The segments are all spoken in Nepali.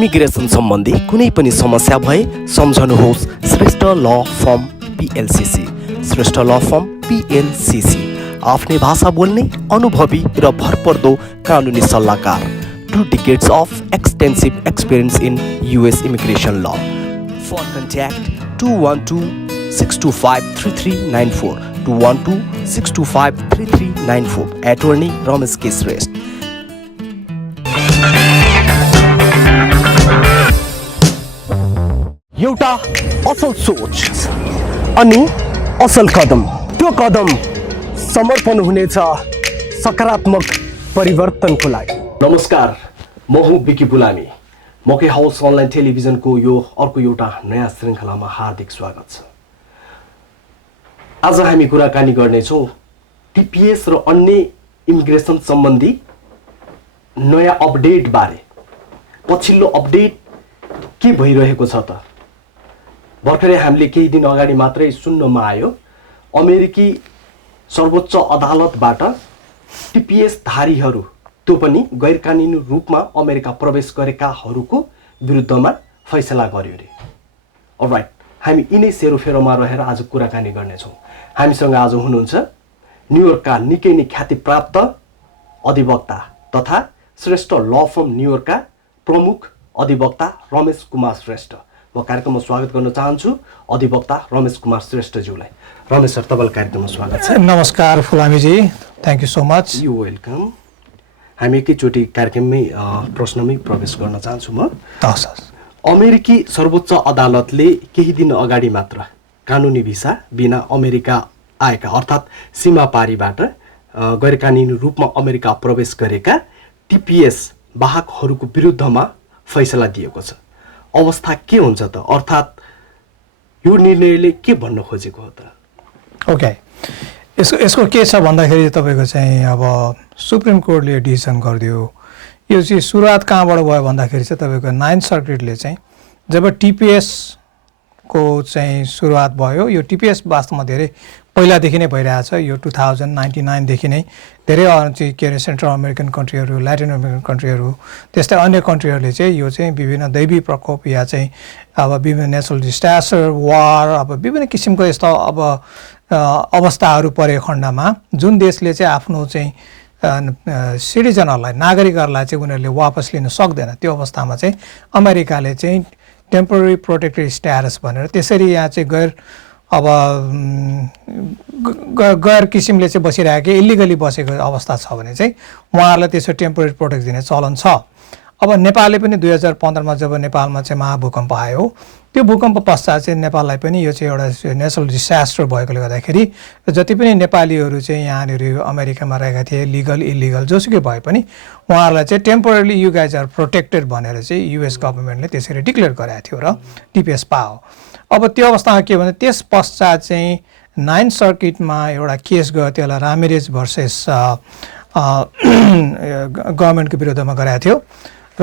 इमिग्रेसन सम्बन्धी कुनै पनि समस्या भए सम्झनुहोस् श्रेष्ठ ल फर्म PLCC। श्रेष्ठ ल फर्म PLCC आफ्नै भाषा बोल्ने अनुभवी र भरपर्दो कानुनी सल्लाहकार। 2 decades of extensive experience in US immigration law. For contact 212-625-3394 212-625-3394 Attorney Ramesh K. Shrestha। एउटा असल सोच अनि असल कदम, त्यो कदम समर्पण हुनेछ सकारात्मक परिवर्तनको लागि। नमस्कार, म हुँ बिकी बुलामी। मकै हाउस अनलाइन टेलिभिजनको यो अर्को एउटा नयाँ श्रृङ्खलामा हार्दिक स्वागत छ। आज हामी कुराकानी गर्नेछौँ TPS र अन्य इमिग्रेसन सम्बन्धी नयाँ अपडेट बारे। पछिल्लो अपडेट के भइरहेको छ त? भर्खरै हामीले केही दिन अगाडि मात्रै सुन्नमा आयो अमेरिकी सर्वोच्च अदालतबाट TPS धारीहरू, त्यो पनि गैर कानुनी रूपमा अमेरिका प्रवेश गरेकाहरूको विरुद्धमा फैसला गर्यो रे। अलराइट, हामी यिनै सेरोफेरोमा रहेर आज कुराकानी गर्नेछौँ। हामीसँग आज हुनुहुन्छ न्युयोर्कका निकै नै ख्यातिप्राप्त अधिवक्ता तथा श्रेष्ठ ल फर्म न्युयोर्कका प्रमुख अधिवक्ता रमेश कुमार श्रेष्ठ। म कार्यक्रममा स्वागत गर्न चाहन्छु अधिवक्ता रमेश कुमार श्रेष्ठज्यूलाई। रमेश सर, तपाईँलाई कार्यक्रममा स्वागत छ। नमस्कार फुलामीजी, thank you so much. You welcome. हामी एकैचोटि कार्यक्रममै प्रश्नमै प्रवेश गर्न चाहन्छु म। अमेरिकी सर्वोच्च अदालतले केही दिन अगाडि मात्र कानुनी भिसा बिना अमेरिका आएका अर्थात् सीमा पारीबाट गैर कानुनी रूपमा अमेरिका प्रवेश गरेका TPS वाहकहरूको विरुद्धमा फैसला दिएको छ। अवस्था के हुन्छ त? अर्थात् यो निर्णयले के भन्न खोजेको हो त? ओके, यसको के छ भन्दाखेरि तपाईँको चाहिँ अब सुप्रिम कोर्टले डिसिसन गरिदियो। यो चाहिँ सुरुवात कहाँबाट भयो भन्दाखेरि चाहिँ तपाईँको 9th सर्किटले चाहिँ जब TPS को चाहिँ सुरुवात भयो, यो TPS वास्तवमा धेरै पहिलादेखि नै भइरहेछ। यो 2099 देखि नै धेरै चाहिँ के अरे सेन्ट्रल अमेरिकन कन्ट्रीहरू, ल्याटिन अमेरिकन कन्ट्रीहरू, त्यस्तै अन्य कन्ट्रीहरूले चाहिँ यो चाहिँ विभिन्न दैवी प्रकोप या चाहिँ अब विभिन्न नेचुरल डिसास्टर, वार, अब विभिन्न किसिमको यस्तो अब अवस्थाहरू परे खण्डमा जुन देशले चाहिँ आफ्नो चाहिँ सिटिजनहरूलाई, नागरिकहरूलाई चाहिँ उनीहरूले वापस लिन सक्दैन, त्यो अवस्थामा चाहिँ अमेरिकाले चाहिँ टेम्पोररी प्रोटेक्टेड स्ट्याटस भनेर त्यसरी यहाँ चाहिँ गैर किसिमले चाहिँ बसिरहेको, इलिगली बसेको अवस्था छ भने चाहिँ उहाँहरूलाई त्यसो टेम्पोररी प्रोटेक्ट दिने चलन छ। अब नेपालले पनि 2015मा जब नेपालमा चाहिँ महाभूकम्प आयो, त्यो भूकम्प पश्चात चाहिँ नेपाललाई पनि यो चाहिँ एउटा नेचुरल डिसास्टर भएकोले गर्दाखेरि जति पनि नेपालीहरू चाहिँ यहाँनिर अमेरिकामा रहेका थिए, लिगल इलिगल जोसुकै भए पनि उहाँहरूलाई चाहिँ temporarily you guys are protected भनेर चाहिँ US गभर्मेन्टले त्यसरी डिक्लेयर गरेको थियो र TPS पाओ। अब त्यो अवस्थामा के भने त्यस पश्चात चाहिँ 9th सर्किटमा एउटा केस गयो, त्यसलाई रामिरेज भर्सेस गभर्मेन्टको विरुद्धमा गराएको थियो र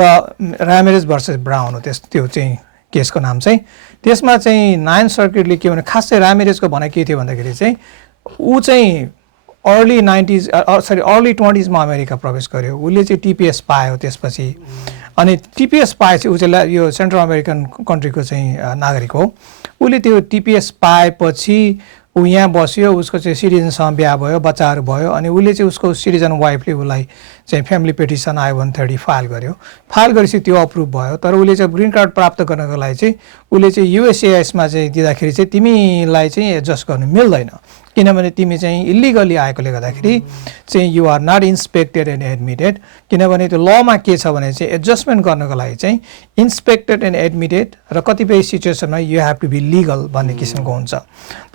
रामिरेज भर्सेस ब्राउन हो त्यो चाहिँ केसको नाम चाहिँ। त्यसमा चाहिँ 9th सर्किटले के भने खास चाहिँ रामिरेजको भनाइ के थियो भन्दाखेरि चाहिँ ऊ चाहिँ अर्ली 20s मा अमेरिका प्रवेश गर्यो, उसले चाहिँ TPS पायो त्यसपछि। अनि TPS पाएपछि ऊ चाहिँ यो सेन्ट्रल अमेरिकन कन्ट्रीको चाहिँ नागरिक हो। उसले त्यो TPS पाएपछि ऊ यहाँ बस्यो, उसको चाहिँ सिटिजनसँग बिहा भयो, बच्चाहरू भयो, अनि उसले चाहिँ उसको सिटिजन वाइफले उसलाई चाहिँ फ्यामिली पेटिसन I-130 फाइल गर्यो। फाइल गरेपछि त्यो अप्रुभ भयो, तर उसले चाहिँ ग्रिन कार्ड प्राप्त गर्नको लागि चाहिँ उसले चाहिँ USCISमा चाहिँ दिँदाखेरि चाहिँ तिमीलाई चाहिँ एडजस्ट गर्नु मिल्दैन, किनभने तिमी चाहिँ इलिगली आएकोले गर्दाखेरि चाहिँ you are not inspected and admitted. किनभने त्यो लमा के छ भने चाहिँ एडजस्टमेन्ट गर्नको लागि चाहिँ इन्सपेक्टेड एन्ड एडमिटेड र कतिपय सिचुएसनमा you have to be legal भन्ने किसिमको हुन्छ।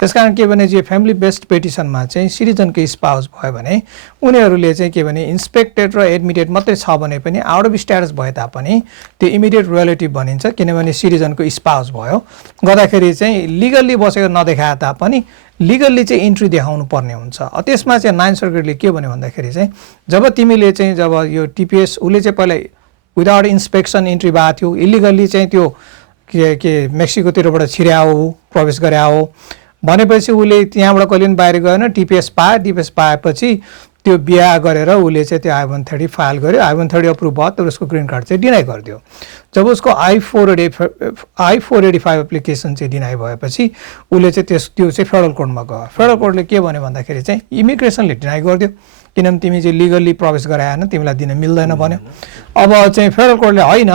त्यसकारण के भने चाहिँ फ्यामिली बेस्ड पेटिसनमा चाहिँ सिटिजनको स्पाउस भयो भने उनीहरूले चाहिँ के भने इन्सपेक्टेड र एडमिटेड मात्रै छ भने पनि आउट अफ स्ट्याटस भए तापनि त्यो इमिडिएट रिलेटिभ भनिन्छ, किनभने सिटिजनको स्पाउस भयो गर्दाखेरि चाहिँ लिगल्ली बसेको नदेखाए तापनि लिगल्ली चाहिँ इन्ट्री देखाउनु पर्ने हुन्छ। त्यसमा चाहिँ 9th सर्किटले के भन्यो भन्दाखेरि चाहिँ जब तिमीले चाहिँ जब यो TPS उसले चाहिँ पहिला विदाउट इन्सपेक्सन इन्ट्री भएको थियो, इलिगल्ली चाहिँ त्यो के मेक्सिकोतिरबाट छिर्याओ, प्रवेश गराओ भनेपछि उसले त्यहाँबाट कहिले पनि बाहिर गएन, TPS पायो। TPS पाएपछि त्यो बिहा गरेर उसले चाहिँ त्यो I-130 फाइल गर्यो, I-130 अप्रुभ भयो, तर उसको ग्रिन कार्ड चाहिँ डिनाई गरिदियो। जब उसको I-485 एप्लिकेसन चाहिँ डिनाई भएपछि उसले चाहिँ त्यो चाहिँ फेडरल कोर्टमा गयो। फेडरल कोर्टले के भन्यो भन्दाखेरि चाहिँ इमिग्रेसनले डिनाई गरिदियो, किनभने तिमी चाहिँ लिगल्ली प्रवेश गराएन, तिमीलाई दिन मिल्दैन भन्यो। अब चाहिँ फेडरल कोर्टले होइन,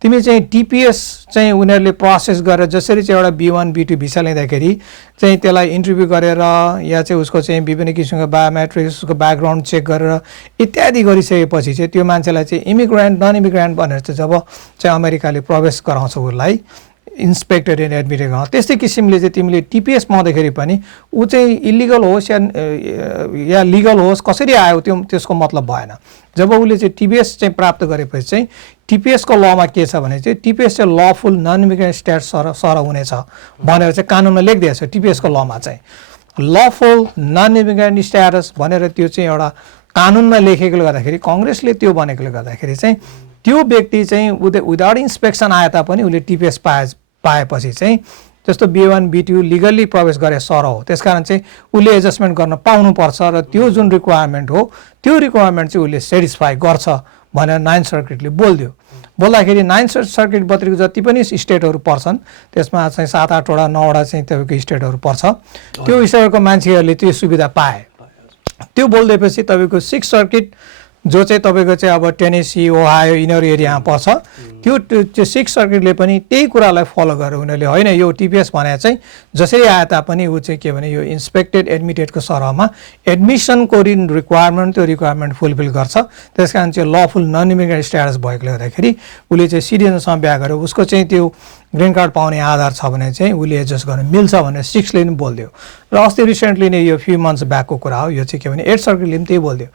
तिमी चाहिँ टिपिएस चाहिँ उनीहरूले प्रोसेस गरेर जसरी चाहिँ एउटा B1 B2 भिसा लिँदाखेरि चाहिँ त्यसलाई इन्टरभ्यू गरेर या चाहिँ उसको चाहिँ विभिन्न किसिमको बायोमेट्रिक्स, उसको ब्याकग्राउन्ड चेक गरेर इत्यादि गरिसकेपछि चाहिँ त्यो मान्छेलाई चाहिँ इमिग्रेन्ट नन इमिग्रेन्ट भनेर चाहिँ जब चाहिँ अमेरिकाले प्रवेश गराउँछ उसलाई इन्सपेक्टेड एन्ड एडमिटेड गर्छ, त्यस्तै किसिमले चाहिँ तिमीले टिपिएस पाउँदाखेरि पनि ऊ चाहिँ इलिगल होस् या लिगल होस् कसरी आयो त्यसको मतलब भएन। जब उसले चाहिँ टिपिएस चाहिँ प्राप्त गरेपछि चाहिँ टिपिएसको लमा के छ भने चाहिँ टिपिएस चाहिँ लफुल नन इमिग्रेन्ट स्ट्याटस सर हुनेछ भनेर चाहिँ कानुनमा लेखिदिएको छ। टिपिएसको लमा चाहिँ लफुल नन इमिग्रेन्ट स्ट्याटस भनेर त्यो चाहिँ एउटा कानुनमा लेखेकोले गर्दाखेरि कङ्ग्रेसले त्यो बनेकोले गर्दाखेरि चाहिँ त्यो व्यक्ति चाहिँ विदाउट इन्सपेक्सन आए तापनि उसले टिपिएस पाएपछि चाहिँ जस्तो B1 B2 लिगल्ली प्रवेश गरे सर हो, त्यसकारण चाहिँ उसले एडजस्टमेन्ट गर्न पाउनुपर्छ र त्यो जुन रिक्वायरमेन्ट हो त्यो रिक्वायरमेन्ट चाहिँ उसले सेटिस्फाई गर्छ भनेर 9th सर्किटले बोलिदियो। बोल्दाखेरि 9th सर्किट बत्रीको जति पनि स्टेटहरू पर्छन् त्यसमा चाहिँ 7-8वटा 9वटा चाहिँ तपाईँको स्टेटहरू पर्छ, त्यो स्टेटको मान्छेहरूले त्यो सुविधा पाए। त्यो बोलिदिएपछि तपाईँको 6th सर्किट जो चाहिँ तपाईँको चाहिँ अब टेनेसी ओहायो यिनीहरू एरियामा पर्छ, त्यो 6th सर्किटले पनि त्यही कुरालाई फलो गरेर उनीहरूले होइन यो टिपिएस भने चाहिँ जसरी आए तापनि ऊ चाहिँ के भने यो इन्सपेक्टेड एडमिटेडको सरहमा एडमिसनको रिक्वायरमेन्ट त्यो रिक्वायरमेन्ट फुलफिल गर्छ, त्यस कारण चाहिँ लफुल नन इमिग्रेन्ट स्ट्याटस भएकोले गर्दाखेरि उसले चाहिँ सिटिजनसँग बिहा गरेर उसको चाहिँ त्यो ग्रिन कार्ड पाउने आधार छ भने चाहिँ उसले एडजस्ट गर्न मिल्छ भनेर 6ले पनि बोलिदियो। र अस्ति रिसेन्टली नै यो फ्यु मन्थ्स ब्याकको कुरा हो, यो चाहिँ के भने 8th सर्किटले पनि त्यही बोलिदियो।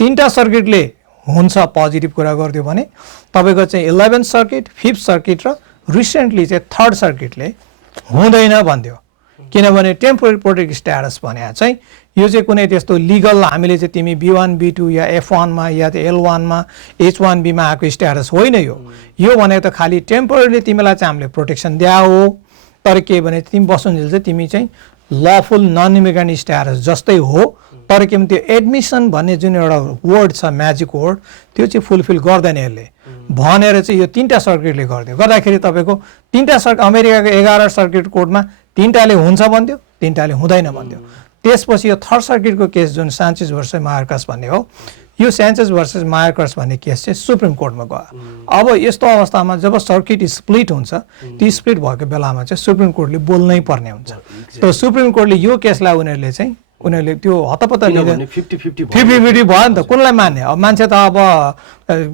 3टा सर्किटले हुन्छ पोजिटिभ कुरा गरिदियो भने तपाईँको चाहिँ 11th सर्किट 5th सर्किट र रिसेन्टली चाहिँ 3rd सर्किटले हुँदैन भनिदियो। किनभने टेम्पोररी प्रोटेक्टेड स्ट्याटस भने चाहिँ यो चाहिँ कुनै त्यस्तो लिगल हामीले चाहिँ तिमी B1 B2 या F1 मा या L1 मा H1B मा आएको स्ट्याटस होइन। यो भने त खालि टेम्पोररीली तिमीलाई चाहिँ हामीले प्रोटेक्सन दिया हो, तर के भने तिमी बस्नुन्जेल चाहिँ तिमी चाहिँ लफुल नन इमिग्रेन्ट स्ट्याटस जस्तै हो, तर के भने त्यो एडमिसन भन्ने जुन एउटा वर्ड छ म्याजिक वर्ड त्यो चाहिँ फुलफिल गर्दैन यसले भनेर चाहिँ यो 3टा सर्किटले गरिदियो। गर्दाखेरि तपाईँको 3टा सर्किट अमेरिकाको 11 सर्किट कोर्टमा 3टाले हुन्छ भन्थ्यो, 3टाले हुँदैन भन्थ्यो। त्यसपछि यो 3rd सर्किटको केस जुन सान्चेज भर्सेस मायर्कस भन्ने हो, यो सान्चेज भर्सेस मायर्कस भन्ने केस चाहिँ सुप्रिम कोर्टमा गयो। अब यस्तो अवस्थामा जब सर्किट स्प्लिट हुन्छ, त्यो स्प्लिट भएको बेलामा चाहिँ सुप्रिम कोर्टले बोल्नै पर्ने हुन्छ। त सुप्रिम कोर्टले यो केसलाई उनीहरूले त्यो हतपत्त 50-50 भयो नि त, कुनलाई मान्ने? अब मान्छे त अब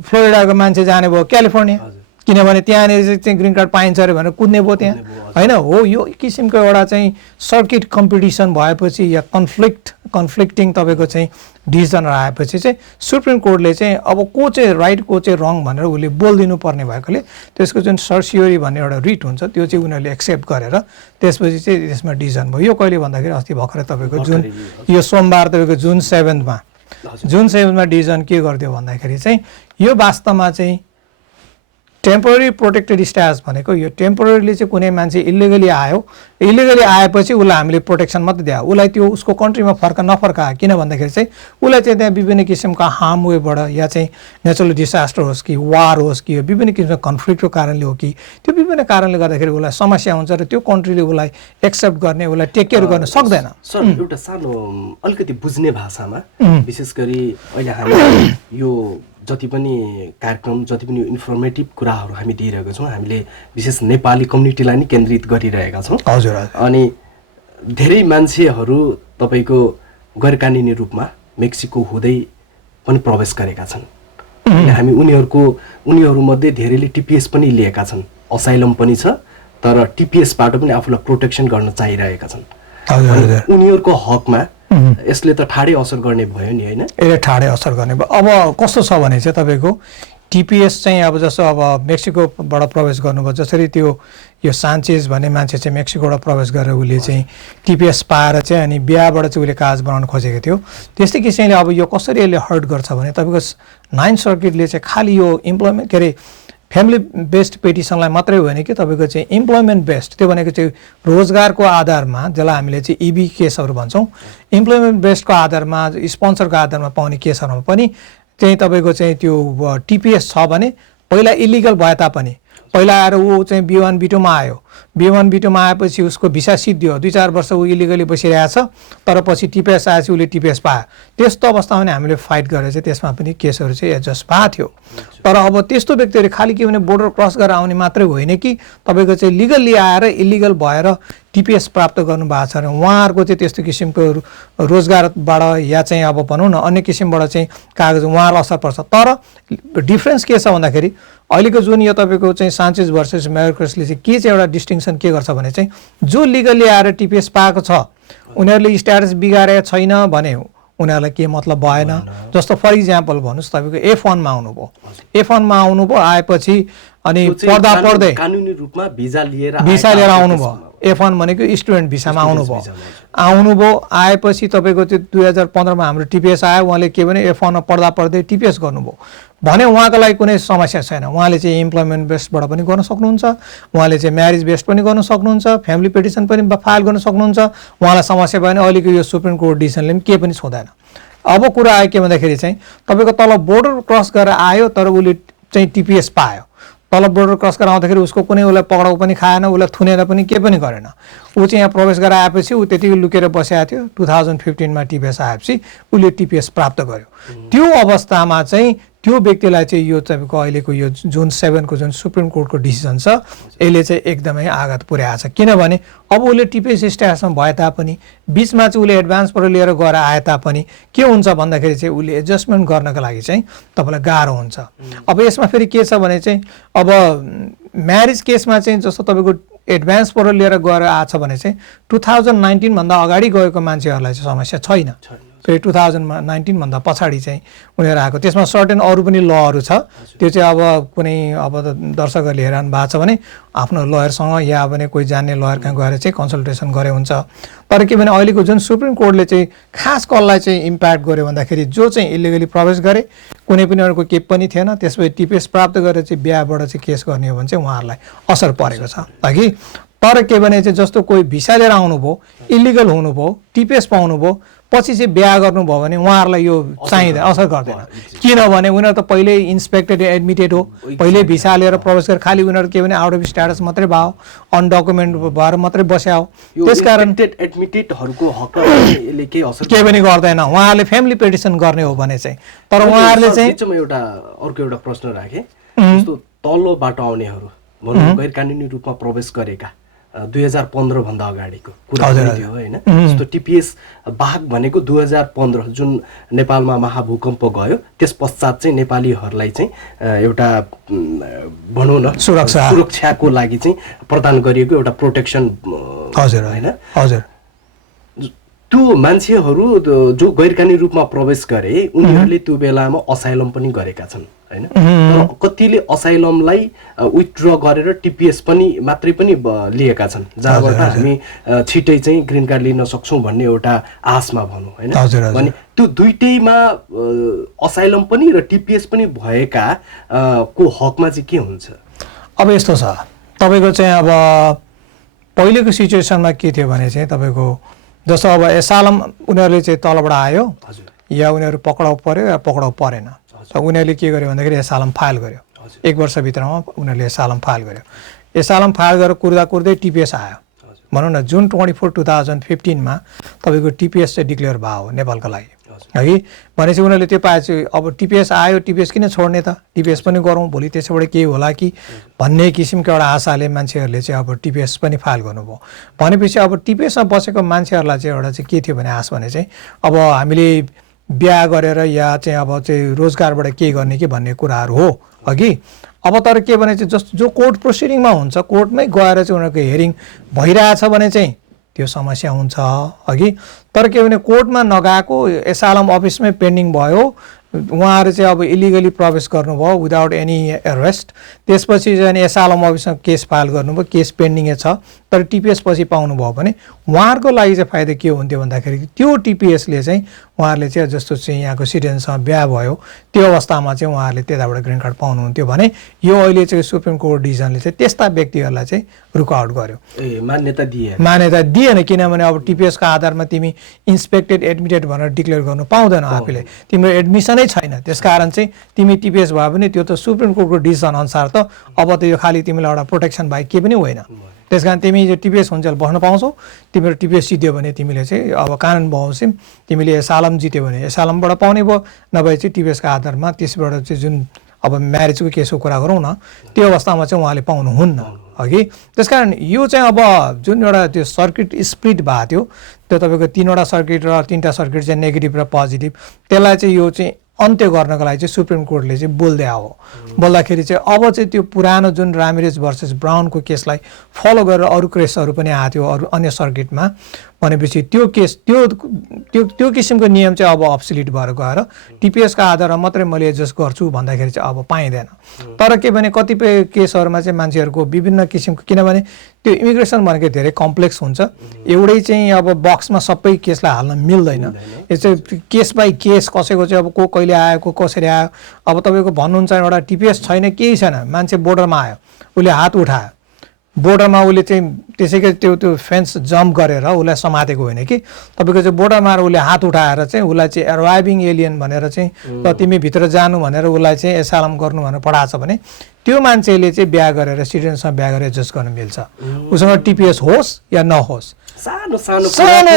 फ्लोरिडाको मान्छे जाने भयो क्यालिफोर्निया, किनभने त्यहाँनिर चाहिँ ग्रिन कार्ड पाइन्छ अरे भनेर कुद्ने भयो त्यहाँ होइन हो। यो किसिमको एउटा चाहिँ सर्किट कम्पिटिसन भएपछि या कन्फ्लिक्टिङ तपाईँको चाहिँ डिसिजन आएपछि चाहिँ सुप्रिम कोर्टले चाहिँ अब को चाहिँ राइट को चाहिँ रङ भनेर उसले बोलिदिनु पर्ने भएकोले त्यसको जुन सर्सियोरी भन्ने एउटा रिट हुन्छ त्यो चाहिँ उनीहरूले एक्सेप्ट गरेर त्यसपछि चाहिँ त्यसमा डिसिजन भयो। यो कहिले भन्दाखेरि अस्ति भर्खरै तपाईँको जुन यो सोमबार तपाईँको जुन 7मा डिसिजन के गरिदियो भन्दाखेरि चाहिँ यो वास्तवमा चाहिँ टेम्पोररी प्रोटेक्टेड स्ट्याटस भनेको यो टेम्पोररीली चाहिँ कुनै मान्छे इलिगली आएपछि उसलाई हामीले प्रोटेक्सन मात्रै दियो, उसलाई त्यो उसको कन्ट्रीमा नफर्कायो। किन भन्दाखेरि चाहिँ उसलाई चाहिँ त्यहाँ विभिन्न किसिमका हार्म वेबाट या चाहिँ नेचुरल डिसास्टर होस् कि वार होस् कि विभिन्न किसिमको कन्फ्लिक्टको कारणले हो कि त्यो विभिन्न कारणले गर्दाखेरि उसलाई समस्या हुन्छ र त्यो कन्ट्रीले उसलाई एक्सेप्ट गर्ने उसलाई टेक केयर गर्न सक्दैन। सर एउटा सानो अलिकति बुझ्ने भाषामा विशेष गरी अहिले हामी यो जति पनि कार्यक्रम जति पनि इन्फर्मेटिभ कुराहरू हामी दिइरहेका छौँ, हामीले विशेष नेपाली कम्युनिटीलाई नै केन्द्रित गरिरहेका छौँ। हजुर। अनि धेरै मान्छेहरू तपाईँको गैर कानुनी रूपमा मेक्सिको हुँदै पनि प्रवेश गरेका छन्। हामी उनीहरूमध्ये धेरैले टिपिएस पनि लिएका छन्, असाइलम पनि छ, तर टिपिएसबाट पनि आफूलाई प्रोटेक्सन गर्न चाहिरहेका छन्। उनीहरूको हकमा यसले त ठाडै असर गर्ने भयो नि होइन? यसले ठाडै असर गर्ने भयो। अब कस्तो छ भने चाहिँ तपाईँको टिपिएस चाहिँ अब जस्तो अब मेक्सिकोबाट प्रवेश गर्नुभयो, जसरी त्यो यो सान्चेज भन्ने मान्छे चाहिँ मेक्सिकोबाट प्रवेश गरेर उसले चाहिँ टिपिएस पाएर चाहिँ अनि बिहाबाट चाहिँ उसले कागज बनाउन खोजेको थियो। त्यस्तै किसिमले अब यो कसरी यसले हर्ट गर्छ भने तपाईँको 9th सर्किटले चाहिँ खालि यो इम्प्लोइमेन्ट के अरे फ्यामिली बेस्ड पेटिसनलाई मात्रै होइन कि तपाईँको चाहिँ इम्प्लोइमेन्ट बेस्ड, त्यो भनेको चाहिँ रोजगारको आधारमा, जसलाई हामीले चाहिँ इबी केसहरू भन्छौँ, इम्प्लोइमेन्ट बेस्डको आधारमा स्पोन्सरको आधारमा पाउने केसहरूमा पनि चाहिँ तपाईँको चाहिँ त्यो टिपिएस छ भने पहिला इलिगल भए तापनि पहिला आएर ऊ चाहिँ B1 B2 मा आयो, B1 B2 मा आएपछि उसको भिसा सिद्धियो, 2-4 वर्ष ऊ इलिगली बसिरहेछ, तर पछि टिपिएस आएपछि उसले टिपिएस पायो। त्यस्तो अवस्थामा पनि हामीले फाइट गरेर चाहिँ त्यसमा पनि केसहरू चाहिँ एडजस्ट भएको थियो। तर अब त्यस्तो व्यक्तिहरू खालि के भने बोर्डर क्रस गरेर आउने मात्रै होइन कि तपाईँको चाहिँ लिगल्ली आएर इलिगल भएर टिपिएस प्राप्त गर्नुभएको छ भने उहाँहरूको चाहिँ त्यस्तो किसिमको रोजगारबाट या चाहिँ अब भनौँ न अन्य किसिमबाट चाहिँ कागज उहाँहरूलाई असर पर्छ। तर डिफ्रेन्स के छ भन्दाखेरि अहिलेको जुन यो तपाईँको चाहिँ सान्चेज भर्सेस मेयरक्रसले चाहिँ के चाहिँ एउटा डिस्टिङसन के गर्छ भने चाहिँ जो लिगल्ली आएर टिपिएस पाएको छ उनीहरूले स्ट्याटस बिगारेको छैन भने उनीहरूलाई के मतलब भएन। जस्तो फर इक्जाम्पल भन्नुहोस् तपाईँको F1 मा आउनुभयो, F1 मा आउनुभयो, आएपछि अनि पढ्दा पढ्दै कानुनी रूपमा भिसा लिएर आउनुभयो, F1 भनेको स्टुडेन्ट भिसामा आउनुभयो, आएपछि तपाईँको त्यो 2015 मा हाम्रो टिपिएस आयो, उहाँले के भने F1 मा पढ्दा पढ्दै टिपिएस गर्नुभयो भने उहाँको लागि कुनै समस्या छैन। उहाँले चाहिँ इम्प्लोइमेन्ट बेस्डबाट पनि गर्न सक्नुहुन्छ, उहाँले चाहिँ म्यारिज बेस्ड पनि गर्न सक्नुहुन्छ, फ्यामिली पेटिसन पनि फाइल गर्न सक्नुहुन्छ। उहाँलाई समस्या भयो भने अहिलेको यो सुप्रिम कोर्ट डिसिसनले पनि केही पनि सोध्दैन। अब कुरा आयो के भन्दाखेरि चाहिँ तपाईँको तल बोर्डर क्रस गरेर आयो तर उसले चाहिँ टिपिएस पायो, तल बोर्डर क्रस गरेर आउँदाखेरि उसको कुनै उसलाई पक्राउ पनि खाएन, उसलाई थुनेर पनि केही पनि गरेन। ऊ चाहिँ यहाँ प्रवेश गरेर आएपछि ऊ त्यतिकै लुकेर बसेको थियो। 2015 मा टिपिएस आएपछि उसले टिपिएस प्राप्त गर्यो। त्यो अवस्थामा चाहिँ त्यो व्यक्तिलाई चाहिँ यो तपाईँको अहिलेको यो जुन 7 को जुन सुप्रिम कोर्टको डिसिजन छ यसले चाहिँ एकदमै आघात पुर्याएको छ। किनभने अब उसले टिपिएस स्ट्याटसमा भए तापनि बिचमा चाहिँ उसले एडभान्सबाट लिएर गएर आए तापनि के हुन्छ भन्दाखेरि चाहिँ उसले एडजस्टमेन्ट गर्नको लागि चाहिँ तपाईँलाई गाह्रो हुन्छ। अब यसमा फेरि के छ भने चाहिँ अब म्यारिज केसमा चाहिँ जस्तो तपाईँको एडभान्सबाट लिएर गएर आएछ भने चाहिँ 2019 भन्दा अगाडि गएको मान्छेहरूलाई चाहिँ समस्या छैन। फेरि 2019 भन्दा पछाडि चाहिँ उनीहरू आएको, त्यसमा सर्टेन अरू पनि लहरू छ। त्यो चाहिँ अब कुनै अब दर्शकहरूले हेरिरहनु भएको छ भने आफ्नो लयरसँग या भने कोही जान्ने लयर कहाँ गएर चाहिँ कन्सल्टेसन गरे हुन्छ। तर के भने अहिलेको जुन सुप्रिम कोर्टले चाहिँ खास कसलाई चाहिँ इम्प्याक्ट गर्यो भन्दाखेरि जो चाहिँ इलिगली प्रवेश गरे, कुनै पनि अरूको केही पनि थिएन, त्यसपछि टिपिएस प्राप्त गरेर चाहिँ बिहाबाट चाहिँ केस गर्ने हो भने चाहिँ उहाँहरूलाई असर परेको छ अघि। तर के भने चाहिँ जस्तो कोही भिसा लिएर आउनुभयो, इलिगल हुनुभयो, टिपिएस पाउनुभयो, पछि चाहिँ बिहा गर्नुभयो भने उहाँहरूलाई यो चाहिँदैन, असर गर्दैन। किनभने उनीहरू त पहिल्यै इन्सपेक्टेड एडमिटेड हो, पहिल्यै भिसा लिएर प्रवेश गरेर खालि उनीहरू के भने आउट अफ स्ट्याटस मात्रै भयो, अनडकुमेन्ट भएर मात्रै बस्या हो। त्यसकारण एडमिटेडहरूको हकले केही असर केही पनि गर्दैन। उहाँहरूले फ्यामिली पेटिसन गर्ने हो भने चाहिँ, तर उहाँहरूले चाहिँ एउटा अर्को एउटा प्रश्न राखेँ, जस्तो तल्लोबाट आउनेहरू भनौँ गैर कानुनी रूपमा प्रवेश गरेका 2015 भन्दा अगाडिको कुरा थियो होइन। जस्तो टिपिएस बाहक भनेको 2015 जुन नेपालमा महाभूकम्प गयो त्यस पश्चात चाहिँ नेपालीहरूलाई चाहिँ एउटा भनौँ न सुरक्षाको लागि चाहिँ प्रदान गरिएको एउटा प्रोटेक्सन होइन। हजुर, त्यो मान्छेहरू जो गैर कानुनी रूपमा प्रवेश गरे उनीहरूले त्यो बेलामा असाइलम पनि गरेका छन् होइन। तर कतिले असाइलमलाई विथड्र गरेर टिपिएस पनि मात्रै पनि लिएका छन्, जहाँबाट हामी छिटै चाहिँ ग्रिन कार्ड लिन सक्छौँ भन्ने एउटा आशमा भनौँ होइन। भने त्यो दुइटैमा असाइलम पनि र टिपिएस पनि भएका को हकमा चाहिँ के हुन्छ? अब यस्तो छ तपाईँको चाहिँ अब पहिलेको सिचुएसनमा के थियो भने चाहिँ तपाईँको जस्तो अब एसालम उनीहरूले चाहिँ तलबाट आयो या उनीहरू पक्राउ पर्यो या पक्राउ परेन, उनीहरूले के गर्यो भन्दाखेरि एसालम फाइल गर्यो। 1 वर्षभित्रमा उनीहरूले एसालम फाइल गर्यो। एसालम फाइल गरेर कुर्दै टिपिएस आयो भनौँ न। जुन 24 2015 मा तपाईँको टिपिएस चाहिँ डिक्लेयर भयो नेपालको लागि है। भनेपछि उनीहरूले त्यो पाएपछि अब टिपिएस आयो, टिपिएस किन छोड्ने त, टिपिएस पनि गरौँ, भोलि त्यसबाट केही होला कि भन्ने किसिमको एउटा आशाले मान्छेहरूले चाहिँ अब टिपिएस पनि फाइल गर्नुभयो। भनेपछि अब टिपिएसमा बसेको मान्छेहरूलाई चाहिँ एउटा चाहिँ के थियो भने आश भने चाहिँ अब हामीले बिहा गरेर या चाहिँ अब चाहिँ रोजगारबाट केही गर्ने कि भन्ने कुराहरू हो अघि। अब तर के भने चाहिँ जस्तो जो कोर्ट प्रोसिडिङमा हुन्छ, कोर्टमै गएर चाहिँ उनीहरूको हेरिङ भइरहेछ भने चाहिँ त्यो समस्या हुन्छ अघि। तर के भने कोर्टमा नगएको एसालम अफिसमै पेन्डिङ भयो, उहाँहरू चाहिँ अब इलिगली प्रवेश गर्नुभयो विदाउट एनी एरेस्ट, त्यसपछि चाहिँ एसालम अफिसमा केस फाइल गर्नुभयो, केस पेन्डिङै छ, तर टिपिएस पछि पाउनुभयो भने उहाँहरूको लागि चाहिँ फाइदा के हुन्थ्यो भन्दाखेरि त्यो टिपिएसले चाहिँ उहाँहरूले चाहिँ जस्तो चाहिँ यहाँको सिटिजनसँग बिहा भयो त्यो अवस्थामा चाहिँ उहाँहरूले त्यताबाट ग्रिन कार्ड पाउनुहुन्थ्यो भने यो अहिले चाहिँ सुप्रिम कोर्ट डिसिजनले चाहिँ त्यस्ता व्यक्तिहरूलाई चाहिँ रुकआउट गर्यो, मान्यता दिएन। किनभने अब टिपिएसको आधारमा तिमी इन्सपेक्टेड एडमिटेड भनेर डिक्लेयर गर्नु पाउँदैनौ आफूले, तिम्रो एडमिसनै छैन। त्यसकारण चाहिँ तिमी टिपिएस भयो भने त्यो त सुप्रिम कोर्टको डिसिजन अनुसार त अब त यो खालि तिमीलाई एउटा प्रोटेक्सन बाहेक केही पनि होइन। त्यस कारण तिमी जो टिपिएस हुन्छ बस्न पाउँछौ। तिम्रो टिपिएस जित्यो भने तिमीले चाहिँ अब कानुन बमोजिम तिमीले एसालम जित्यो भने एसालमबाट पाउने भयो, नभए चाहिँ टिपिएसको आधारमा त्यसबाट चाहिँ जुन अब म्यारेजको केसको कुरा गरौँ न त्यो अवस्थामा चाहिँ उहाँले पाउनुहुन्न अघि। त्यसकारण यो चाहिँ अब जुन एउटा त्यो सर्किट स्प्लिट भएको थियो त्यो तपाईँको 3वटा सर्किट र 3टा सर्किट चाहिँ नेगेटिभ र पोजिटिभ, त्यसलाई चाहिँ यो चाहिँ अन्त्य गर्नको लागि चाहिँ सुप्रिम कोर्टले चाहिँ बोल्दै आयो। बोल्दाखेरि चाहिँ अब चाहिँ त्यो पुरानो जुन रामिरेज भर्सेस ब्राउनको केसलाई फलो गरेर अरू केसहरू पनि आएको थियो अरू अन्य सर्किटमा, भनेपछि त्यो केस त्यो किसिमको नियम चाहिँ अब अब्सोल्युट भएर गएर टिपिएसका आधारमा मात्रै मैले एडजस्ट गर्छु भन्दाखेरि चाहिँ अब पाइँदैन। तर के भने कतिपय केसहरूमा चाहिँ मान्छेहरूको विभिन्न किसिमको, किनभने त्यो इमिग्रेसन भनेको धेरै कम्प्लेक्स हुन्छ, एउटै चाहिँ अब बक्समा सबै केसलाई हाल्न मिल्दैन। यो चाहिँ केस बाई केस कसैको चाहिँ अब को कहिले आयो को कसरी आयो। अब तपाईँको भन्नुहुन्छ एउटा टिपिएस छैन केही छैन, मान्छे बोर्डरमा आयो उसले हात उठायो, बोर्डरमा उसले चाहिँ त्यसैकै त्यो फेन्स जम्प गरेर उसलाई समातेको होइन कि तपाईँको चाहिँ बोर्डरमा उसले हात उठाएर चाहिँ उसलाई चाहिँ अराइभिङ एलियन भनेर चाहिँ ल तिमी भित्र जानु भनेर उसलाई चाहिँ एसालम गर्नु भनेर पठाएको छ भने त्यो मान्छेले चाहिँ बिहा गरेर सिटिजनसँग बिहा गरेर एडजस्ट गर्न मिल्छ। उसँग टिपिएस होस् या नहोस्, सानो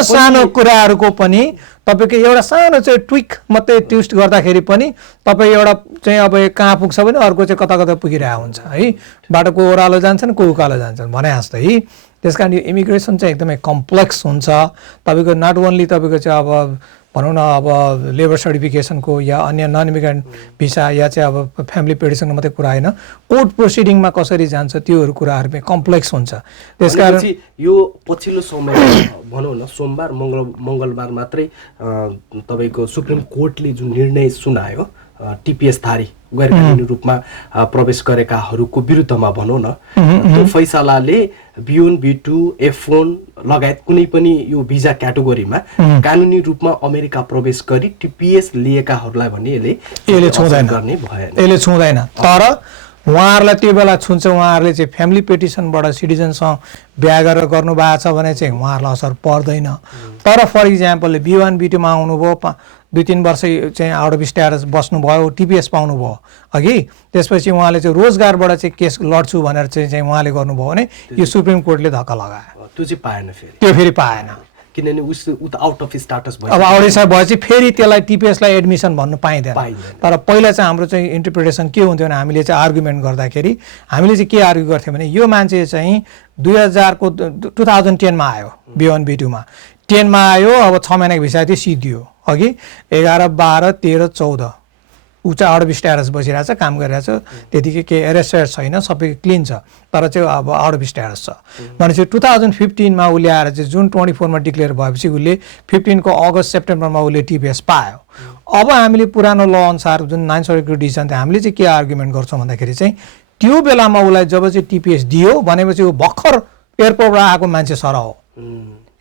सानो कुराहरूको पनि तपाईँको एउटा सानो चाहिँ ट्विक मात्रै ट्विस्ट गर्दाखेरि पनि तपाईँ एउटा चाहिँ अब कहाँ पुग्छ भने अर्को चाहिँ कता कता पुगिरहेको हुन्छ है। बाटोको ओह्रालो जान्छन् को उकालो जान्छन् भने जस्तै है। त्यस कारण यो इमिग्रेसन चाहिँ एकदमै कम्प्लेक्स हुन्छ। तपाईँको नट ओन्ली तपाईँको चाहिँ अब भनौँ न अब लेबर सर्टिफिकेसनको या अन्य नन इमिग्रेन्ट भिसा या चाहिँ अब फ्यामिली पेटिसनको मात्रै कुरा होइन, कोर्ट प्रोसिडिङमा कसरी जान्छ त्योहरू कुराहरू पनि कम्प्लेक्स हुन्छ। त्यसकारण यो पछिल्लो समय भनौँ न सोमबार मङ्गलबार मात्रै तपाईँको सुप्रिम कोर्टले जुन निर्णय सुनायो टिपिएसधारी गैर कानुनी रूपमा प्रवेश गरेकाहरूको विरुद्धमा भनौँ न, त्यो फैसलाले B1 B2 F1 लगायत कुनै पनि यो भिजा क्याटेगोरीमा कानुनी रूपमा अमेरिका प्रवेश गरी टिपिएस लिएकाहरूलाई भने यसले छुँदैन। तर उहाँहरूलाई त्यो बेला छुन्छ, उहाँहरूले चाहिँ फ्यामिली पेटिसनबाट सिटिजनसँग बिहा गरेर गर्नुभएको छ भने चाहिँ उहाँहरूलाई असर पर्दैन। तर फर इक्जाम्पल B1 B2 मा आउनुभयो 2-3 वर्ष चाहिँ आउट अफ स्ट्याटस बस्नुभयो टिपिएस पाउनुभयो अघि, त्यसपछि उहाँले चाहिँ रोजगारबाट चाहिँ केस लड्छु भनेर चाहिँ उहाँले गर्नुभयो भने यो सुप्रिम कोर्टले धक्का लगायो। त्यो चाहिँ पाएन, त्यो फेरि पाएन किनभने उस आउट अफ स्ट्याटस भयो। अब आउट अफ भएपछि फेरि त्यसलाई टिपिएसलाई एडमिसन भन्नु पाइँदैन। तर पहिला चाहिँ हाम्रो चाहिँ इन्टरप्रिटेसन के हुन्थ्यो भने हामीले चाहिँ आर्गुमेन्ट गर्दाखेरि हामीले चाहिँ के आर्ग्यु गर्थ्यौँ भने यो मान्छे चाहिँ 2010 मा आयो B1 B2 मा 10 मा आयो, अब 6 महिनाको भिसा थियो सिद्धियो अघि 11 12 13 14 ऊ चाहिँ आउट अफ स्ट्याटस बसिरहेको छ, काम गरिरहेको छ, त्यतिकै केही एरेस्टेड छैन, सबै क्लिन छ, तर चाहिँ अब आउट अफ स्ट्याटस छ भनेपछि 2015 मा उसले आएर चाहिँ जुन 24 मा डिक्लेयर भएपछि उसले 15 को अगस्त सेप्टेम्बरमा उसले टिपिएस पायो। अब हामीले पुरानो ल अनुसार जुन 9 सर्किट डिसिजन थियो हामीले चाहिँ के आर्गुमेन्ट गर्छौँ भन्दाखेरि चाहिँ त्यो बेलामा उसलाई जब चाहिँ टिपिएस दियो भनेपछि ऊ भर्खर एयरपोर्टबाट आएको मान्छे सर हो,